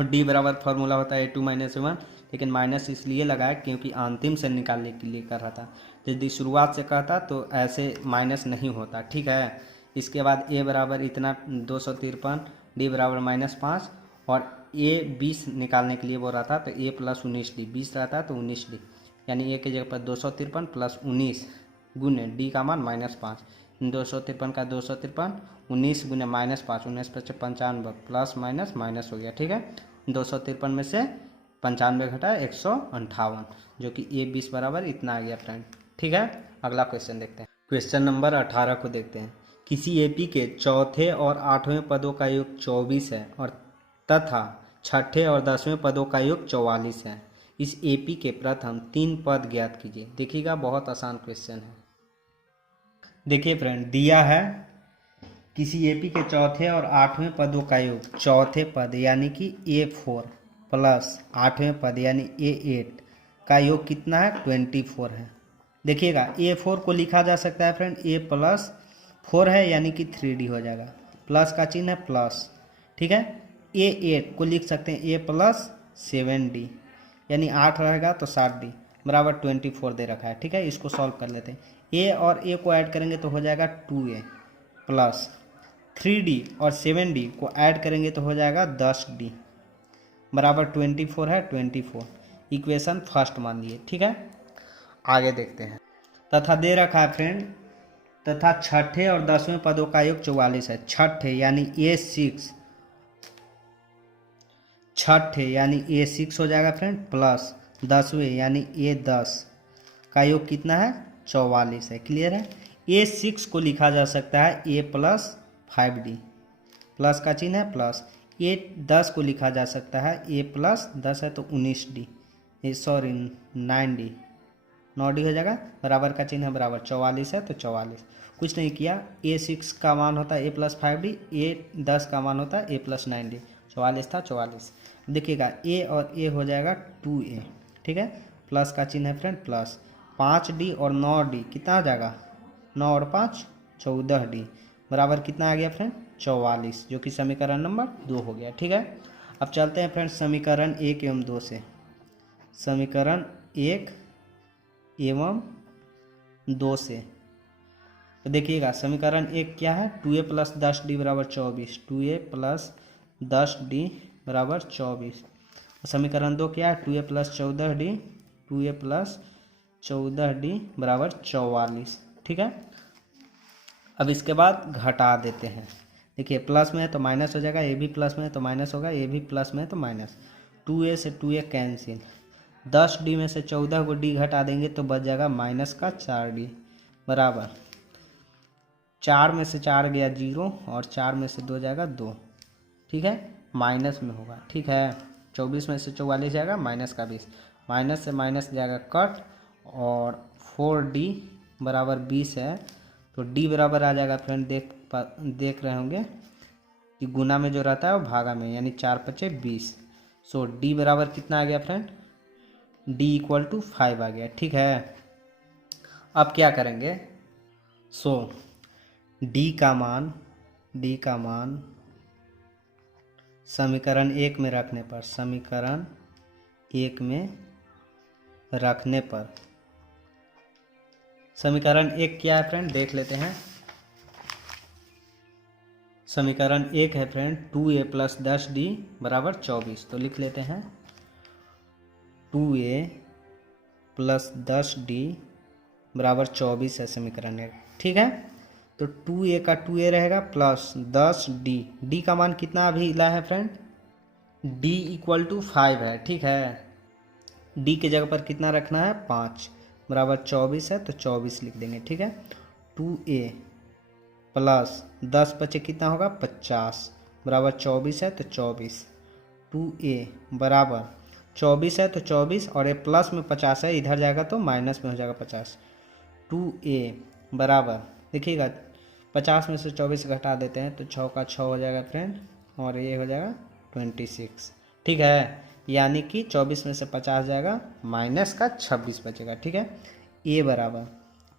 और डी बराबर फार्मूला होता है A2 - A1, लेकिन माइनस इसलिए लगाया क्योंकि अंतिम से निकालने के लिए कर रहा था। यदि शुरुआत से कहता तो ऐसे माइनस नहीं होता, ठीक है। इसके बाद ए बराबर इतना 253, डी बराबर -5 और ए 20 निकालने के लिए बोल रहा था, तो ए प्लस 19D, 20 रहता है तो 19D, यानी ए की जगह पर 253 प्लस 19 गुने डी का मान -5, 253 का 253, 19 गुने -5, 19 × 5 = 95 प्लस माइनस माइनस हो गया, ठीक है। 253 में से 95 घटा 158, जो कि ए 20 बराबर इतना आ गया फ्रेंड, ठीक है। अगला क्वेश्चन देखते हैं। क्वेश्चन नंबर 18 को देखते हैं। किसी एपी के चौथे और 8वें पदों का योग 24 है और तथा छठे और 10वें पदों का योग 44 है। इस एपी के प्रथम 3 पद ज्ञात कीजिए। देखिएगा, बहुत आसान क्वेश्चन है। देखिए फ्रेंड, दिया है किसी एपी के चौथे और 8वें पदों का योग, चौथे पद यानी कि A4 प्लस 8वें पद यानी A8 का योग कितना है, 24 है। देखिएगा, A4 को लिखा जा सकता है फ्रेंड A + 4 है, यानी कि 3D हो जाएगा, प्लस का चिन्ह है प्लस, ठीक है। A8 को लिख सकते हैं A + 7D, यानी 8 रहेगा तो 7D बराबर 24 दे रखा है, ठीक है। इसको सॉल्व कर लेते हैं। A और A को ऐड करेंगे तो हो जाएगा 2A प्लस 3D और 7D को ऐड करेंगे तो हो जाएगा 10D बराबर 24 है, 24 इक्वेशन फर्स्ट मान लिए, ठीक है। आगे देखते हैं। तथा दे रखा है फ्रेंड, तथा छठे और 10वें पदों का योग 44 है। छठे यानी A6 हो जाएगा फ्रेंड, प्लस 10वें यानी A10 का योग कितना है, 44 है। क्लियर है। A6 को लिखा जा सकता है A + 5D, प्लस का चिन्ह है प्लस। A10 को लिखा जा सकता है A + 10 है तो 19D, 9D, 9D हो जाएगा, बराबर का चिन्ह है बराबर, 44 है तो 44। कुछ नहीं किया, A6 का मान होता है A + 5D, A10 का मान होता है A + 9D, 44 था 44। देखिएगा A और A हो जाएगा 2A, ठीक है, प्लस का चिन्ह है फ्रेंड प्लस। 5D और 9D कितना आ जाएगा, 9 और 5 14D बराबर कितना आ गया फ्रेंड, 44, जो कि समीकरण नंबर 2 हो गया, ठीक है। अब चलते हैं फ्रेंड समीकरण 1 एवं 2 से। समीकरण 1 एवं 2 से तो देखिएगा, समीकरण 1 क्या है, 2A + 10D बराबर 24, 2A + 10D बराबर 24। समीकरण 2 क्या है, 2A + 14D, 2A + 14D बराबर 44, ठीक है। अब इसके बाद घटा देते हैं। देखिए, प्लस में है तो माइनस हो जाएगा, ए भी प्लस में है तो माइनस होगा, ए भी प्लस में है तो माइनस। 2A से 2A कैंसिल, 10D में से 14 को D घटा देंगे तो बच जाएगा -4D बराबर 4 में से 4 गया 0 और 4 में से 2 जाएगा 2, ठीक है, माइनस में होगा, ठीक है। 24 में से 44 जाएगा -20, माइनस से माइनस जाएगा कट, और 4D बराबर 20 है तो D बराबर आ जाएगा फ्रेंड, देख रहे होंगे कि गुना में जो रहता है वो भागा में, यानी 4 × 5 = 20। सो D बराबर कितना आ गया फ्रेंड, D = 5 आ गया, ठीक है। अब क्या करेंगे, सो D का मान समीकरण 1 में रखने पर, समीकरण 1 में रखने पर, समीकरण 1 क्या है फ्रेंड, देख लेते हैं। समीकरण 1 है फ्रेंड 2A + 10D बराबर 24, तो लिख लेते हैं 2A + 10D बराबर 24 है समीकरण 1, ठीक है। तो 2A का 2A रहेगा प्लस 10D, D का मान कितना अभी ला है फ्रेंड, D = 5 है, ठीक है। D के जगह पर कितना रखना है, 5 बराबर 24 है तो 24 लिख देंगे, ठीक है। 2A प्लस 10 × 5 कितना होगा, 50 बराबर 24 है तो 24। 2A बराबर 24 है तो 24, और ये प्लस में 50 है, इधर जाएगा तो माइनस में हो जाएगा 50। 2A बराबर, देखिएगा 50 में से 24 घटा देते हैं तो 6 का 6 हो जाएगा फ्रेंड, और ये हो जाएगा 26, ठीक है। यानी कि 24 में से 50 जाएगा, माइनस का 26 बचेगा, ठीक है। A बराबर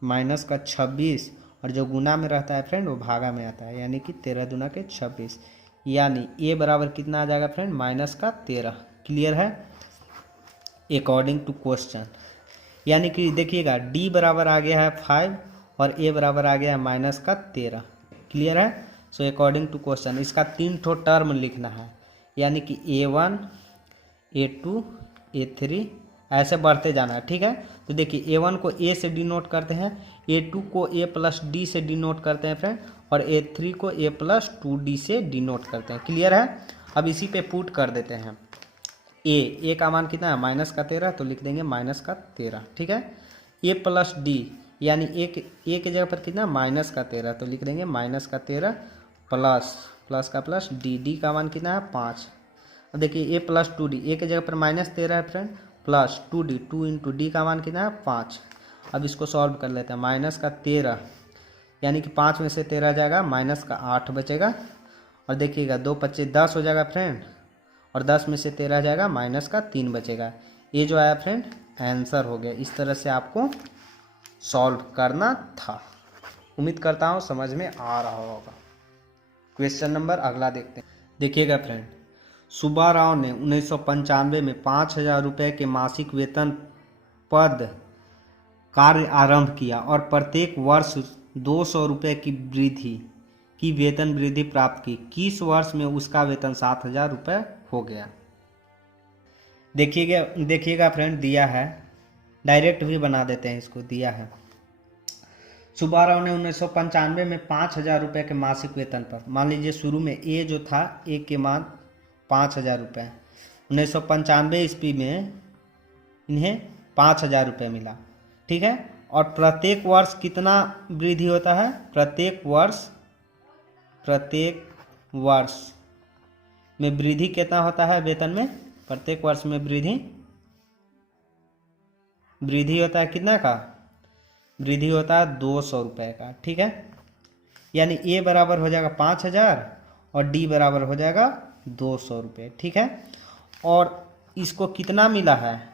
माइनस का 26, और जो गुना में रहता है फ्रेंड वो भागा में आता है, यानी कि 13 दूना के 26, यानी ए बराबर कितना आ जाएगा फ्रेंड, -13। क्लियर है, अकॉर्डिंग टू क्वेश्चन। यानी कि देखिएगा डी बराबर आ गया है 5 और ए बराबर आ गया है -13। क्लियर है। सो अकॉर्डिंग टू क्वेश्चन इसका 3 ठो टर्म लिखना है, यानी कि A1 A2 A3 ऐसे बढ़ते जाना है। ठीक है, तो देखिए A1 को A से डिनोट करते हैं, A2 को A+D से डिनोट करते हैं फ्रेंड, और A3 को A+2D से डिनोट करते हैं। क्लियर है। अब इसी पे पुट कर देते हैं। ए का मान कितना है, -13, तो लिख देंगे -13। ठीक है, A+D यानी ए के जगह पर कितना, -13, तो लिख देंगे -13 प्लस का प्लस डी का मान कितना है 5। अब देखिए A+2D, ए के जगह पर -13 है फ्रेंड, प्लस 2D 2 × D का मान कितना है 5। अब इसको सॉल्व कर लेते हैं। -13 यानी कि 5 में से 13 जाएगा, -8 बचेगा, और देखिएगा 2 × 5 = 10 हो जाएगा फ्रेंड, और 10 में से 13 जाएगा, -3 बचेगा। ये जो आया फ्रेंड आंसर हो गया। इस तरह से आपको सॉल्व करना था। उम्मीद करता हूँ समझ में आ रहा होगा। क्वेश्चन नंबर अगला देखते हैं। देखिएगा फ्रेंड, सुब्बा राव ने 1995 में 5,000 रुपये के मासिक वेतन पद कार्य आरंभ किया और प्रत्येक वर्ष 200 रुपये की वेतन वृद्धि प्राप्त की। किस वर्ष में उसका वेतन 7,000 रुपये हो गया। देखिएगा फ्रेंड, दिया है, डायरेक्ट भी बना देते हैं इसको। दिया है सुब्बा राव ने 1995 में 5,000 रुपये के मासिक वेतन पर, मान लीजिए शुरू में ए जो था, ए के मान 5,000 रुपये, 1995 ईस्वी में इन्हें 5,000 रुपये मिला। ठीक है, और प्रत्येक वर्ष कितना वृद्धि होता है, प्रत्येक वर्ष में वृद्धि कितना होता है वेतन में, प्रत्येक वर्ष में वृद्धि होता है कितना का, वृद्धि होता है 200 रुपये का। ठीक है, यानी ए बराबर हो जाएगा 5,000 और डी बराबर हो जाएगा 200 रुपये। ठीक है, और इसको कितना मिला है,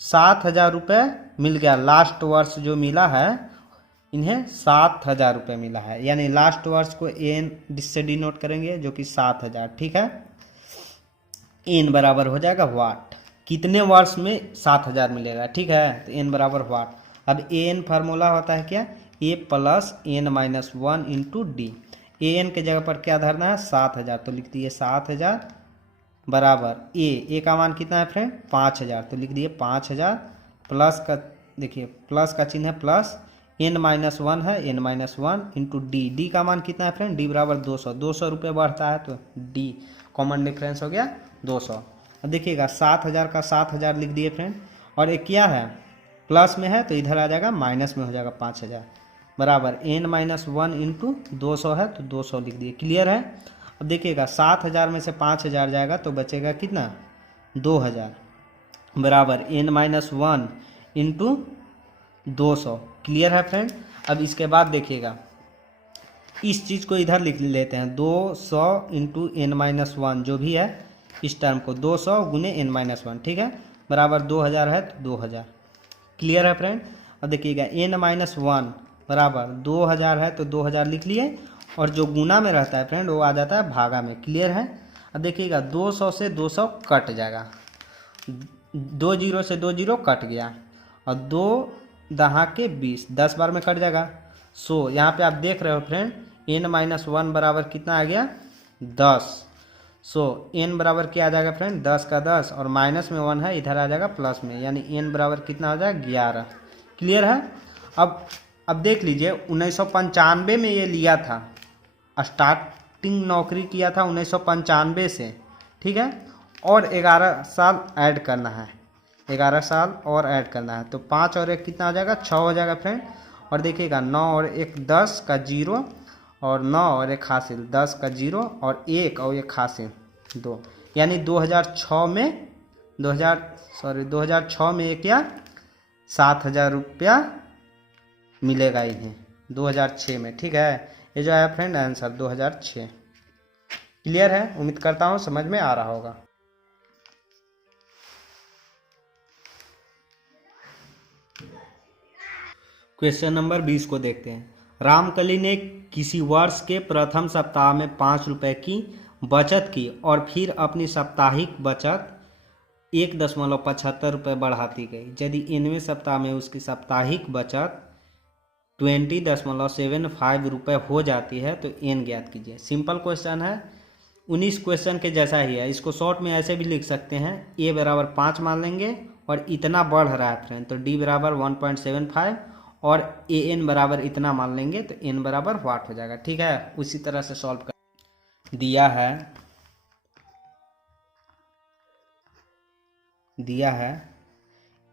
7,000 रुपये मिल गया। लास्ट वर्ष जो मिला है इन्हें 7,000 रुपये मिला है, यानी लास्ट वर्ष को एन से डिनोट करेंगे जो कि 7,000। ठीक है, एन बराबर हो जाएगा वाट, कितने वर्ष में 7,000 मिलेगा। ठीक है, तो एन बराबर वाट। अब एन फार्मूला होता है क्या, A plus N minus 1 into D. N के जगह पर क्या धरना है, 7,000, तो लिख दिए 7,000 बराबर ए का मान कितना है फ्रेंड, 5,000, तो लिख दिए 5,000 प्लस का, देखिए प्लस का चिन्ह है प्लस, एन माइनस 1 है, एन माइनस 1 इंटू डी का मान कितना है फ्रेंड, डी बराबर 200 रुपये बढ़ता है, तो डी कॉमन डिफरेंस हो गया 200। अब देखिएगा 7,000 का 7,000 लिख दिए फ्रेंड, और एक क्या है प्लस में है तो इधर आ जाएगा माइनस में हो जाएगा 5,000 बराबर एन माइनस 1 इंटू 200 है तो 200 लिख दिए। क्लियर है। अब देखिएगा 7,000 में से 5,000 जाएगा तो बचेगा कितना, 2,000 बराबर एन माइनस 1 इंटू 200। क्लियर है फ्रेंड। अब इसके बाद देखिएगा इस चीज़ को इधर लिख लेते हैं, 200 इंटू एन माइनस 1 जो भी है इस टर्म को 200 गुने एन माइनस 1, ठीक है, बराबर 2,000 है तो 2,000। क्लियर है फ्रेंड। अब देखिएगा एन माइनस 1 बराबर 2,000 है तो 2,000 लिख लिए, और जो गुना में रहता है फ्रेंड वो आ जाता है भागा में। क्लियर है। अब देखिएगा 200 से 200 कट जाएगा, 2 जीरो से 2 जीरो कट गया, और 2 दहा के 20, 10 बार में कट जाएगा। सो यहाँ पे आप देख रहे हो फ्रेंड एन माइनस 1 बराबर कितना आ गया, 10। सो एन बराबर क्या आ जाएगा फ्रेंड, 10 का 10, और माइनस में 1 है इधर आ जाएगा प्लस में, यानी एन बराबर कितना आ जाएगा 11। क्लियर है। अब देख लीजिए 1995 में ये लिया था, स्टार्टिंग नौकरी किया था 1995 से, ठीक है, और 11 साल ऐड करना है, 11 साल और ऐड करना है, तो 5 और 1 कितना आ जाएगा, 6 हो जाएगा फ्रेंड। और देखिएगा 9 और 1 10 का 0, और 9 और 1 हासिल 10 का 0, और 1 और 1 हासिल 2, यानी 2006 में एक या 7,000 रुपया मिलेगा इन्हें 2006 में। ठीक है, ये जो आया फ्रेंड आंसर 2006। क्लियर है। उम्मीद करता हूँ समझ में आ रहा होगा। क्वेश्चन नंबर 20 को देखते हैं। रामकली ने किसी वर्ष के प्रथम सप्ताह में 5 रुपए की बचत की और फिर अपनी साप्ताहिक बचत 1.75 रुपये बढ़ाती गई। यदि 9वें सप्ताह में उसकी साप्ताहिक बचत 20.75 रुपये हो जाती है तो एन ज्ञात कीजिए। सिंपल क्वेश्चन है, 19 क्वेश्चन के जैसा ही है। इसको शॉर्ट में ऐसे भी लिख सकते हैं, ए बराबर 5 मान लेंगे और इतना बढ़ रहा है फ्रेंड, तो डी बराबर 1.75 और ए एन बराबर इतना मान लेंगे तो एन बराबर वाट हो जाएगा। ठीक है, उसी तरह से सॉल्व कर दिया है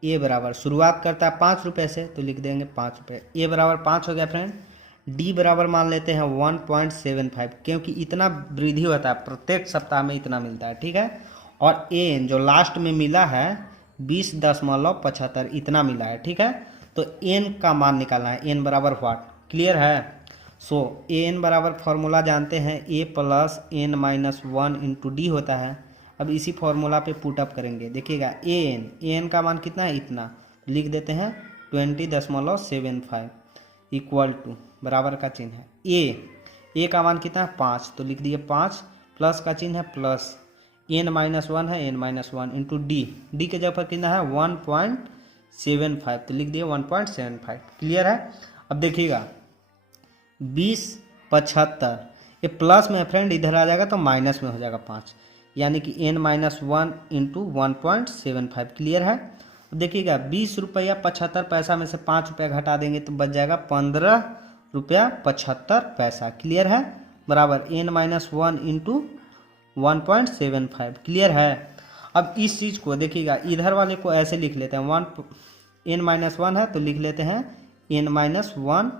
ए बराबर शुरुआत करता है 5 रुपये से, तो लिख देंगे 5 रुपये। ए बराबर 5 हो गया फ्रेंड। डी बराबर मान लेते हैं 1.75, क्योंकि इतना वृद्धि होता है प्रत्येक सप्ताह में, इतना मिलता है। ठीक है, और एन जो लास्ट में मिला है 20.75 इतना मिला है। ठीक है, तो एन का मान निकालना है, एन बराबर वाट। क्लियर है? सो ए एन बराबर फॉर्मूला जानते हैं, A plus N minus 1 into D होता है। अब इसी फॉर्मूला पे पुटअप करेंगे। देखिएगा ए एन का मान कितना है, इतना, लिख देते हैं 20.75 इक्वल टू, बराबर का चिन्ह है, ए का मान कितना है 5, तो लिख दिए 5, प्लस का चिन्ह है प्लस, एन माइनस 1 है, एन माइनस 1 इंटू डी के जगह पर कितना है 1.75, तो लिख दिए 1.75। क्लियर है? अब देखिएगा 20.75 ये प्लस में है फ्रेंड, इधर आ जाएगा तो माइनस में हो जाएगा 5, यानी कि n माइनस 1 इंटू 1.75। क्लियर है? अब देखिएगा 20 रुपया 75 पैसा में से 5 रुपया घटा देंगे तो बच जाएगा 15 रुपया 75 पैसा। क्लियर है? बराबर n माइनस 1 इंटू 1.75। क्लियर है? अब इस चीज़ को देखिएगा, इधर वाले को ऐसे लिख लेते हैं, n माइनस 1 है तो लिख लेते हैं n माइनस 1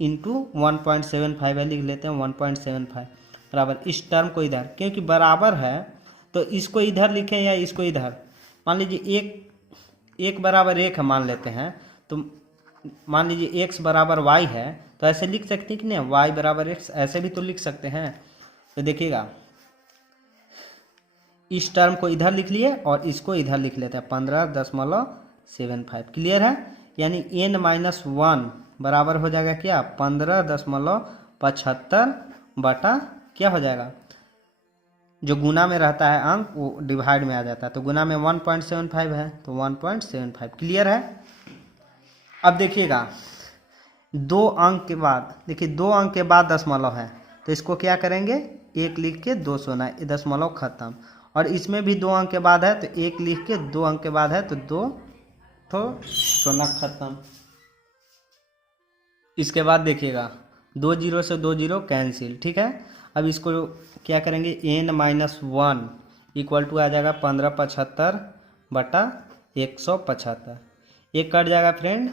इंटू 1.75 है, लिख लेते हैं 1.75 बराबर इस टर्म को इधर, क्योंकि बराबर है तो इसको इधर लिखें या इसको इधर। मान लीजिए एक बराबर 1 है मान लेते हैं, तो मान लीजिए x बराबर y है तो ऐसे लिख सकते हैं कि नहीं, y बराबर x, ऐसे भी तो लिख सकते हैं। तो देखिएगा इस टर्म को इधर लिख लिए और इसको इधर लिख लेते हैं 15.75। क्लियर है? यानी n माइनस 1 बराबर हो जाएगा क्या, 15.75 बटा क्या हो जाएगा, जो गुना में रहता है अंक वो डिवाइड में आ जाता है, तो गुना में 1.75 है तो 1.75। क्लियर है? अब देखिएगा 2 अंक के बाद, देखिए 2 अंक के बाद दशमलव है तो इसको क्या करेंगे, 1 लिख के 2 शून्य, ये दशमलव खत्म। और इसमें भी 2 अंक के बाद है तो 1 लिख के 2 अंक के बाद है तो 2 तो शून्य खत्म। इसके बाद देखिएगा 2 जीरो से 2 जीरो कैंसिल। ठीक है, अब इसको क्या करेंगे, n माइनस 1 इक्वल टू आ जाएगा 1575 बटा 175, ये कट जाएगा फ्रेंड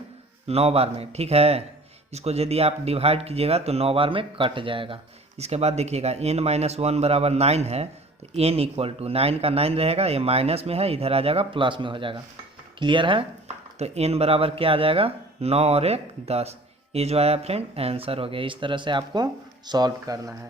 9 बार में। ठीक है, इसको यदि आप डिवाइड कीजिएगा तो 9 बार में कट जाएगा। इसके बाद देखिएगा n माइनस 1 बराबर 9 है तो n इक्वल टू 9 का 9 रहेगा, ये माइनस में है, इधर आ जाएगा प्लस में हो जाएगा। क्लियर है? तो n बराबर क्या आ जाएगा, 9 और 1 10। ये जो आया फ्रेंड आंसर हो गया। इस तरह से आपको सॉल्व करना है।